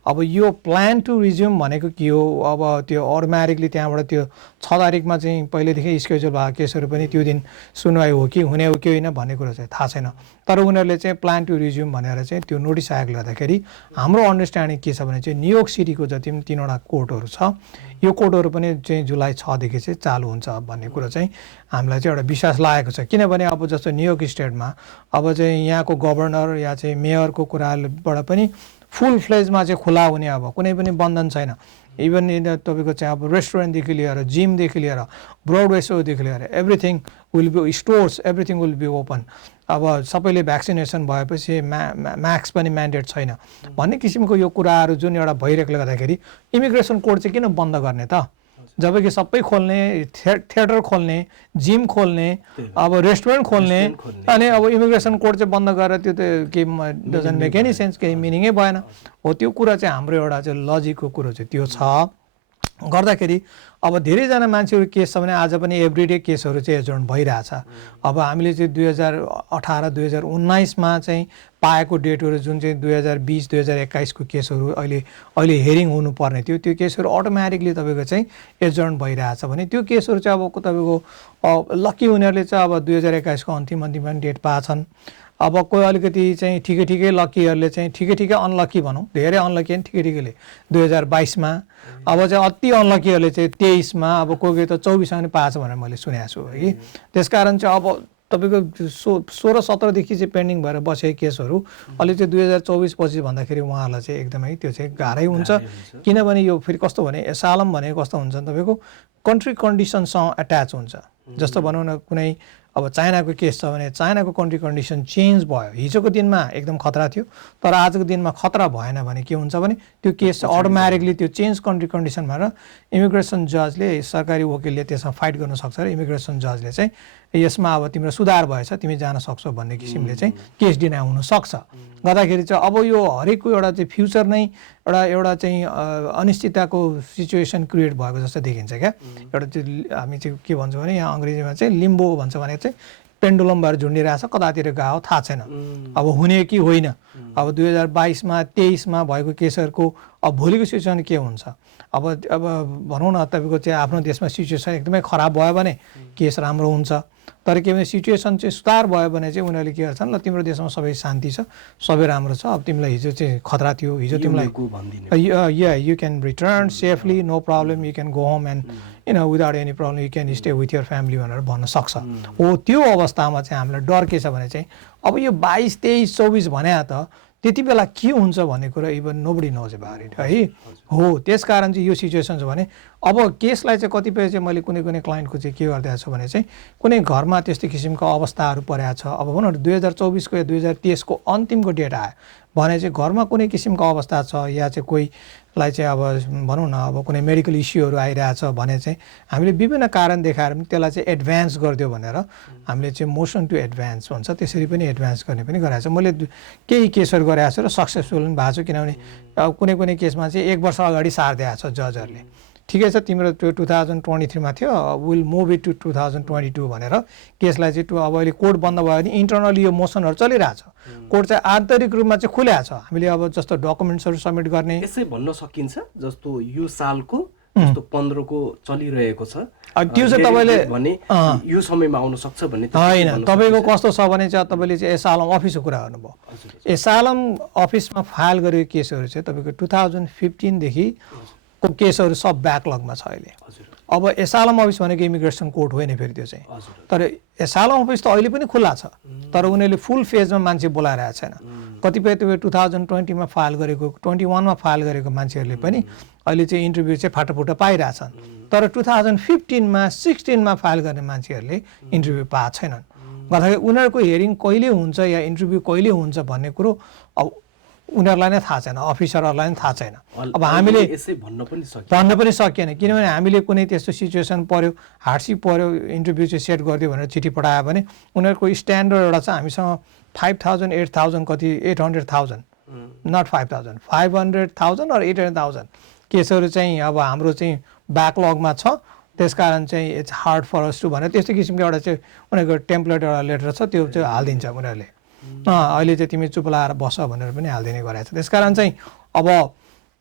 अब यो प्लान टु रिज्युम भनेको के हो? अब त्यो अटोमेटिकली त्यहाँबाट त्यो 6 तारिकमा चाहिँ पहिलेदेखि स्केड्युल भएको केसहरू पनि त्यो दिन सुनवाई हो कि हुने हो कि होइन भन्ने कुरो चाहिँ थाहा छैन। तर उनीहरूले चाहिँ प्लान टु रिज्युम भनेर चाहिँ त्यो नोटिस आएकोले गर्दाखेरि हाम्रो अन्डरस्ट्यान्डिङ के छ भने चाहिँ न्युयोर्क सिटीको जति पनि 3वटा कोर्टहरू छ यो कोर्टहरू पनि चाहिँ जुलाई 6देखि चाहिँ चालु हुन्छ भन्ने कुरो चाहिँ हामीलाई चाहिँ एउटा विश्वास लागेको छ। किनभने अब जस्तो न्युयोर्क स्टेटमा अब चाहिँ यहाँको गभर्नर या चाहिँ मेयरको कुराबाट पनि फुल फ्लेजमा चाहिँ खुला हुने अब कुनै पनि बन्धन छैन। इभन तपाईँको चाहिँ अब रेस्टुरेन्टदेखि लिएर जिमदेखि लिएर ब्रोडवे सोदेखि लिएर everything will be stores, everything will be open. अब सबैले भ्याक्सिनेसन भएपछि मास्क पनि म्यान्डेट छैन भन्ने किसिमको यो कुराहरू जुन एउटा भइरहेकोले गर्दाखेरि इमिग्रेसन कोर्ट चाहिँ किन बन्द गर्ने त? जबकि सबै खोल्ने, थिएटर खोल्ने, जिम खोल्ने, अब रेस्टुरेन्ट खोल्ने, अनि अब इमिग्रेसन कोर्ट चाहिँ बन्द गरेर त्यो त के डजन्ट मेक एनी सेन्स, केही मिनिङै भएन हो। त्यो कुरा चाहिँ हाम्रो एउटा चाहिँ लजिकको कुरो चाहिँ त्यो छ गर्दाखेरि अब धेरैजना मान्छेहरू केस छ भने आज पनि एभ्रिडे केसहरू चाहिँ एजोर्न भइरहेछ। अब हामीले चाहिँ 2018-2019मा चाहिँ पाएको डेटहरू जुन चाहिँ 2020-2021को केसहरू अहिले हेरिङ हुनुपर्ने थियो त्यो केसहरू अटोमेटिकली तपाईँको चाहिँ एजोर्न भइरहेछ भने त्यो केसहरू चाहिँ अब तपाईँको लकी उनीहरूले चाहिँ अब 2021को अन्तिममा डेट पाएछन्। अब कोही अलिकति चाहिँ ठिकै लकीहरूले चाहिँ ठिकै अनलकी भनौँ, धेरै अनलकी होइन ठिकैले 2022मा, अब चाहिँ अति अनलकीहरूले चाहिँ 23मा, अब कोही त 24मा पनि पाएछ भनेर मैले सुनेको छु है। त्यसकारण चाहिँ अब तपाईँको 16-17देखि चाहिँ पेन्डिङ भएर बसेको केसहरू अहिले चाहिँ 2024 पछि भन्दाखेरि उहाँहरूलाई चाहिँ एकदमै त्यो चाहिँ गाह्रै हुन्छ। किनभने यो फेरि कस्तो भने एसालम भनेको कस्तो हुन्छ तपाईँको कन्ट्री कन्डिसनसँग एट्याच हुन्छ। जस्तो भनौँ न कुनै अब चाइनाको केस छ भने चाइनाको कन्ट्री कन्डिसन चेन्ज भयो, हिजोको दिनमा एकदम खतरा थियो तर आजको दिनमा खतरा भएन भने के हुन्छ भने त्यो केस अटोमेटिकली त्यो चेन्ज कन्ट्री कन्डिसन भएर इमिग्रेसन जजले, सरकारी वकिलले त्यसमा फाइट गर्न सक्छ र इमिग्रेसन जजले चाहिँ यसमा अब तिम्रो सुधार भएछ तिमी जान सक्छौ भन्ने किसिमले चाहिँ केस डिनाइ हुन सक्छ। गर्दाखेरि चाहिँ अब यो हरेकको एउटा चाहिँ फ्युचर नै एउटा चाहिँ अनिश्चितताको सिचुएसन क्रिएट भएको जस्तो देखिन्छ क्या। एउटा चाहिँ हामी चाहिँ के भन्छौँ भने यहाँ अङ्ग्रेजीमा चाहिँ लिम्बो भन्छ भने चाहिँ पेन्डुलम भएर झुन्डिरहेछ, कतातिर गयो थाहा छैन, अब हुने कि होइन। अब 2022मा 23मा भएको केसहरूको अब भोलिको सिचुएसन के हुन्छ? अब भनौँ न तपाईँको चाहिँ आफ्नो देशमा सिचुएसन एकदमै खराब भयो भने केस राम्रो हुन्छ, तर के भने सिचुएसन चाहिँ सुधार भयो भने चाहिँ उनीहरूले के गर्छन्, ल तिम्रो देशमा सबै शान्ति छ, सबै राम्रो छ, अब तिमीलाई हिजो चाहिँ खतरा थियो, हिजो तिमीलाई you can return safely, no problem, you can go home and without any problem you can stay with your family भनेर भन्न सक्छ। हो त्यो अवस्थामा चाहिँ हामीलाई डर के छ भने चाहिँ अब यो 22, 23, 24 भने त त्यति बेला के हुन्छ भन्ने कुरा even nobody knows about it है। हो त्यसकारण चाहिँ यो सिचुएसन छ भने अब केसलाई चाहिँ कतिपय चाहिँ मैले कुनै क्लाइन्टको चाहिँ के गरिदिएको छु भने चाहिँ कुनै घरमा त्यस्तो किसिमको अवस्थाहरू परेको छ, अब भनौँ न 2024को या 2023को अन्तिमको डेट आयो भने चाहिँ घरमा कुनै किसिमको अवस्था छ या चाहिँ कोहीलाई चाहिँ अब भनौँ न अब कुनै मेडिकल इस्युहरू आइरहेछ भने चाहिँ हामीले विभिन्न कारण देखाएर पनि त्यसलाई चाहिँ एडभान्स गरिदियो भनेर हामीले चाहिँ मोसन टु एडभान्स भन्छ, त्यसरी पनि एडभान्स गर्ने पनि गराएको छ। मैले केही केसहरू गराएको छु र सक्सेसफुल पनि भएको छु, किनभने अब कुनै केसमा चाहिँ 1 वर्ष अगाडि सारिदिएको छ जजहरूले, ठिकै छ तिम्रो त्यो 2023 मा थियो विल मुभ इट टु 2022 भनेर केसलाई चाहिँ अब अहिले कोर्ट बन्द भयो भने इन्टरनली यो मोसनहरू चलिरहेछ कोर्ट चाहिँ आन्तरिक रूपमा चाहिँ खुल्या छ हामीले अब जस्तो डकुमेन्ट्सहरू सबमिट गर्ने यसै भन्न सकिन्छ जस्तो यो सालको जस्तो 15 को चलिरहेको छ त्यो चाहिँ तपाईँले भने यो समयमा आउन सक्छ भन्ने होइन तपाईँको कस्तो छ भने चाहिँ तपाईँले चाहिँ एसालम अफिसको कुरा गर्नुभयो एसालम अफिसमा फाइल गरेको केसहरू चाहिँ तपाईँको 2015 देखि को केसहरू सब ब्याकलगमा छ अहिले अब एसालम अफिस भनेको इमिग्रेसन कोर्ट होइन फेरि त्यो चाहिँ तर एसालम अफिस त अहिले पनि खुल्ला छ तर उनीहरूले फुल फेजमा मान्छे बोलाइरहेको छैन कतिपय त्यो 2020 मा फाइल गरेको 21 मा फाइल गरेको मान्छेहरूले पनि अहिले चाहिँ इन्टरभ्यू चाहिँ फाटाफुटा पाइरहेछन् तर 2015 मा 16 मा फाइल गर्ने मान्छेहरूले इन्टरभ्यू पाएको छैनन् गर्दाखेरि उनीहरूको हियरिङ कहिले हुन्छ या इन्टरभ्यू कहिले हुन्छ भन्ने कुरो अब उनीहरूलाई नै थाहा छैन अफिसरहरूलाई नै थाहा छैन अब हामीले यसै भन्न पनि सकिएन किनभने हामीले कुनै त्यस्तो सिचुएसन पर्यो हार्डसिप पर्यो इन्टरभ्यू चाहिँ सेट गरिदियो भनेर चिठी पठायो भने उनीहरूको स्ट्यान्डर्ड एउटा छ हामीसँग 5,000 8,000 कति 800,000 नट 5,000 500,000 or 800,000 केसहरू चाहिँ अब हाम्रो चाहिँ ब्याकलगमा छ त्यसकारण चाहिँ it's hard for us to भनेर त्यस्तो किसिमको एउटा चाहिँ उनीहरूको टेम्प्लेट एउटा लेटर छ त्यो चाहिँ हालिदिन्छ उनीहरूले अहिले चाहिँ तिमी चुप लाएर बस भनेर पनि हालिदिने गरेको छ त्यसकारण चाहिँ अब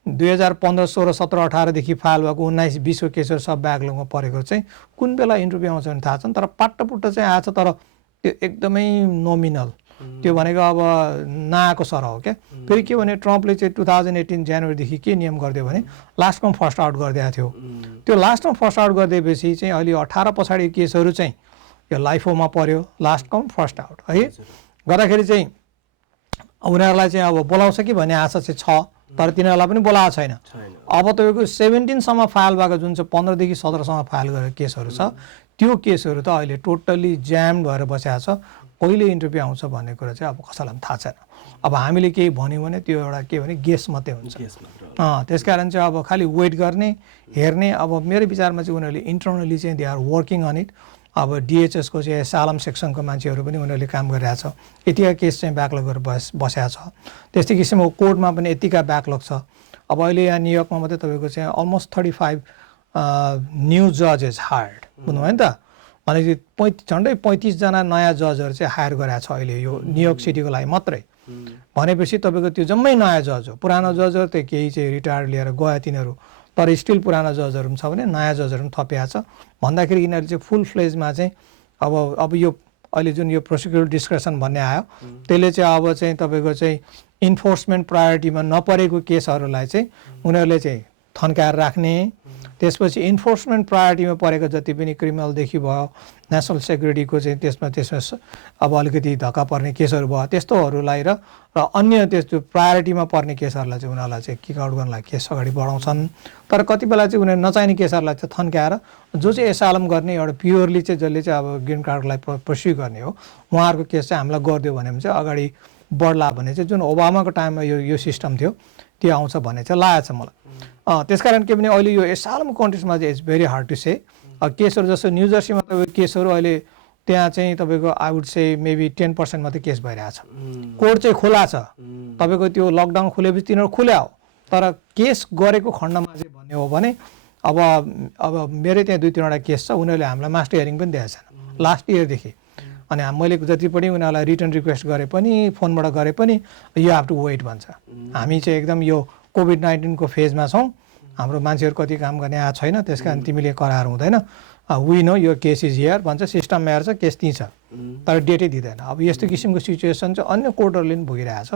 2015 16 17 18 देखि फाइल भएको 19 20 को केसहरू सब ब्याकलगमा परेको चाहिँ कुन बेला इन्टरभ्यू आउँछ भने थाहा छैन तर पाट्टपुट्ट चाहिँ आएछ तर त्यो एकदमै नोमिनल त्यो भनेको अब नआएको सरह हो क्या फेरि के भने ट्रम्पले चाहिँ 2018 जनवरीदेखि के नियम गरिदियो भने लास्ट कम फर्स्ट आउट गरिदिएको थियो त्यो लास्ट कम फर्स्ट आउट गरिदिएपछि चाहिँ अहिले 18 पछाडि केसहरू चाहिँ यो लाइफोमा पर्यो लास्ट कम फर्स्ट आउट है गर्दाखेरि चाहिँ उनीहरूलाई चाहिँ अब बोलाउँछ कि भन्ने आशा चाहिँ छ तर तिनीहरूलाई पनि बोलाएको छैन अब तपाईँको 17 सम्म फाइल भएको जुन चाहिँ 15 देखि 17 सम्म फाइल गरेको केसहरू छ त्यो केसहरू त अहिले टोटल्ली ज्याम भएर बसेको छ कहिले इन्टरभ्यू आउँछ भन्ने कुरा चाहिँ अब कसैलाई पनि थाहा छैन अब हामीले केही भन्यौँ भने त्यो एउटा के भने गेस मात्रै हुन्छ त्यसकारण चाहिँ अब खालि वेट गर्ने हेर्ने अब मेरो विचारमा चाहिँ उनीहरूले इन्टरनली चाहिँ they are working on it अब डिएचएसको चाहिँ सालम सेक्सनको मान्छेहरू पनि उनीहरूले काम गरिरहेछ यतिका केस चाहिँ ब्याकलगहरू बसेको छ त्यस्तै किसिमको कोर्टमा पनि यतिका ब्याकलग छ अब अहिले यहाँ न्युयोर्कमा मात्रै तपाईँको चाहिँ अलमोस्ट 35 न्यू जजेस हायर्ड बुझ्नुभयो नि त भनेपछि झन्डै 35 जना नयाँ जजहरू चाहिँ हायर गरेको छ अहिले यो न्युयोर्क सिटीको लागि मात्रै भनेपछि तपाईँको त्यो जम्मै नयाँ जज हो पुरानो जजहरू त केही चाहिँ रिटायर लिएर गए तिनीहरू तर स्टिल पुरानो जजहरू पनि छ भने नयाँ जजहरू पनि थपिएको छ भन्दाखेरि यिनीहरू चाहिँ फुल फ्लेजमा चाहिँ अब यो अहिले जुन यो प्रोसिक्युटर डिस्क्रेसन भन्ने आयो त्यसले चाहिँ अब चाहिँ तपाईँको चाहिँ इन्फोर्समेन्ट प्रायोरिटीमा नपरेको केसहरूलाई चाहिँ उनीहरूले चाहिँ थन्काएर राख्ने त्यसपछि इन्फोर्समेन्ट प्रायोरिटीमा परेको जति पनि क्रिमिनलदेखि भयो नेसनल सेक्युरिटीको चाहिँ त्यसमा अब अलिकति धक्का पर्ने केसहरू भयो त्यस्तोहरूलाई र अन्य त्यस्तो प्रायोरिटीमा पर्ने केसहरूलाई चाहिँ उनीहरूलाई चाहिँ किक आउट गर्नलाई केस अगाडि बढाउँछन् तर कति बेला चाहिँ उनीहरू नचाहिने केसहरूलाई चाहिँ थन्काएर जो चाहिँ एसालम गर्ने एउटा प्योरली चाहिँ जसले चाहिँ अब ग्रिन कार्डलाई प्रस्यु गर्ने हो उहाँहरूको केस चाहिँ हामीलाई गरिदियो भने चाहिँ अगाडि बढ्ला भने चाहिँ जुन ओबामाको टाइममा यो सिस्टम थियो त्यो आउँछ भन्ने चाहिँ लागेको छ मलाई त्यसकारण के भने अहिले यो एसालम कन्ट्रिजमा चाहिँ it's very hard to say केसहरू जस्तो न्यू जर्सीमा तपाईँको केसहरू अहिले त्यहाँ चाहिँ तपाईँको आई वुड से मेबी 10% मात्रै केस भइरहेछ कोर्ट चाहिँ खुला छ तपाईँको त्यो लकडाउन खुलेपछि तिनीहरू खुल्या हो तर केस गरेको खण्डमा चाहिँ भन्ने हो भने अब मेरै त्यहाँ 2-3वटा केस छ उनीहरूले हामीलाई मास्टर हियरिङ पनि दिएको छैन लास्ट इयरदेखि अनि मैले जति पनि उनीहरूलाई रिटर्न रिक्वेस्ट गरे पनि फोनबाट गरे पनि यु हेभ टु वेट भन्छ हामी चाहिँ एकदम यो कोभिड-19 को फेजमा छौँ हाम्रो मान्छेहरू कति काम गर्ने आएको छैन त्यस कारण तिमीले कराएर हुँदैन वी नो यो केस इज हियर भन्छ सिस्टममा हेर्छ केस त्यहीँ छ तर डेटै दिँदैन अब यस्तो किसिमको सिचुएसन चाहिँ अन्य कोर्टहरूले पनि भोगिरहेछ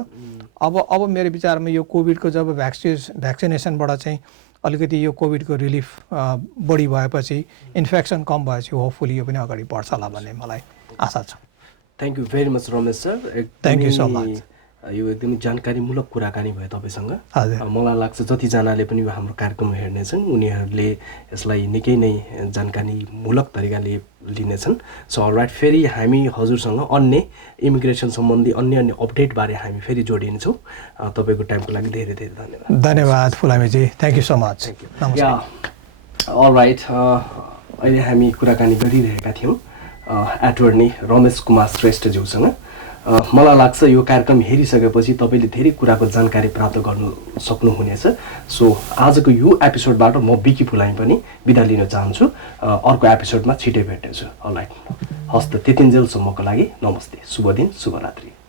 अब मेरो विचारमा यो कोभिडको जब भ्याक्सिनेसनबाट चाहिँ अलिकति यो कोभिडको रिलिफ बढी भएपछि इन्फेक्सन कम भएपछि होपफुली यो पनि अगाडि बढ्छ होला भन्ने मलाई आशा छ thank you very much Ramesh sir thank you so much यो एकदमै जानकारीमूलक कुराकानी भयो तपाईँसँग हजुर मलाई लाग्छ जतिजनाले पनि हाम्रो कार्यक्रम हेर्नेछन् उनीहरूले यसलाई निकै नै जानकारीमूलक तरिकाले लिनेछन् सो अलराइट फेरि हामी हजुरसँग अन्य इमिग्रेसन सम्बन्धी अन्य अपडेटबारे हामी फेरि जोडिन्छौँ तपाईँको टाइमको लागि धेरै धेरै धन्यवाद धन्यवाद फुलामीजी thank you so much alright अहिले हामी कुराकानी गरिरहेका थियौँ एटर्नी रमेश कुमार श्रेष्ठज्यूसँग मलाई लाग्छ यो कार्यक्रम हेरिसकेपछि तपाईँले धेरै कुराको जानकारी प्राप्त गर्नु सक्नुहुनेछ। सो आजको यो एपिसोडबाट म बिकी फुलाइ पनि बिदा लिन चाहन्छु। अर्को एपिसोडमा छिटै भेट्नेछु। अलराइट, हस् त, त्यतिन्जेलसम्मको लागि नमस्ते, शुभ दिन, शुभरात्रि।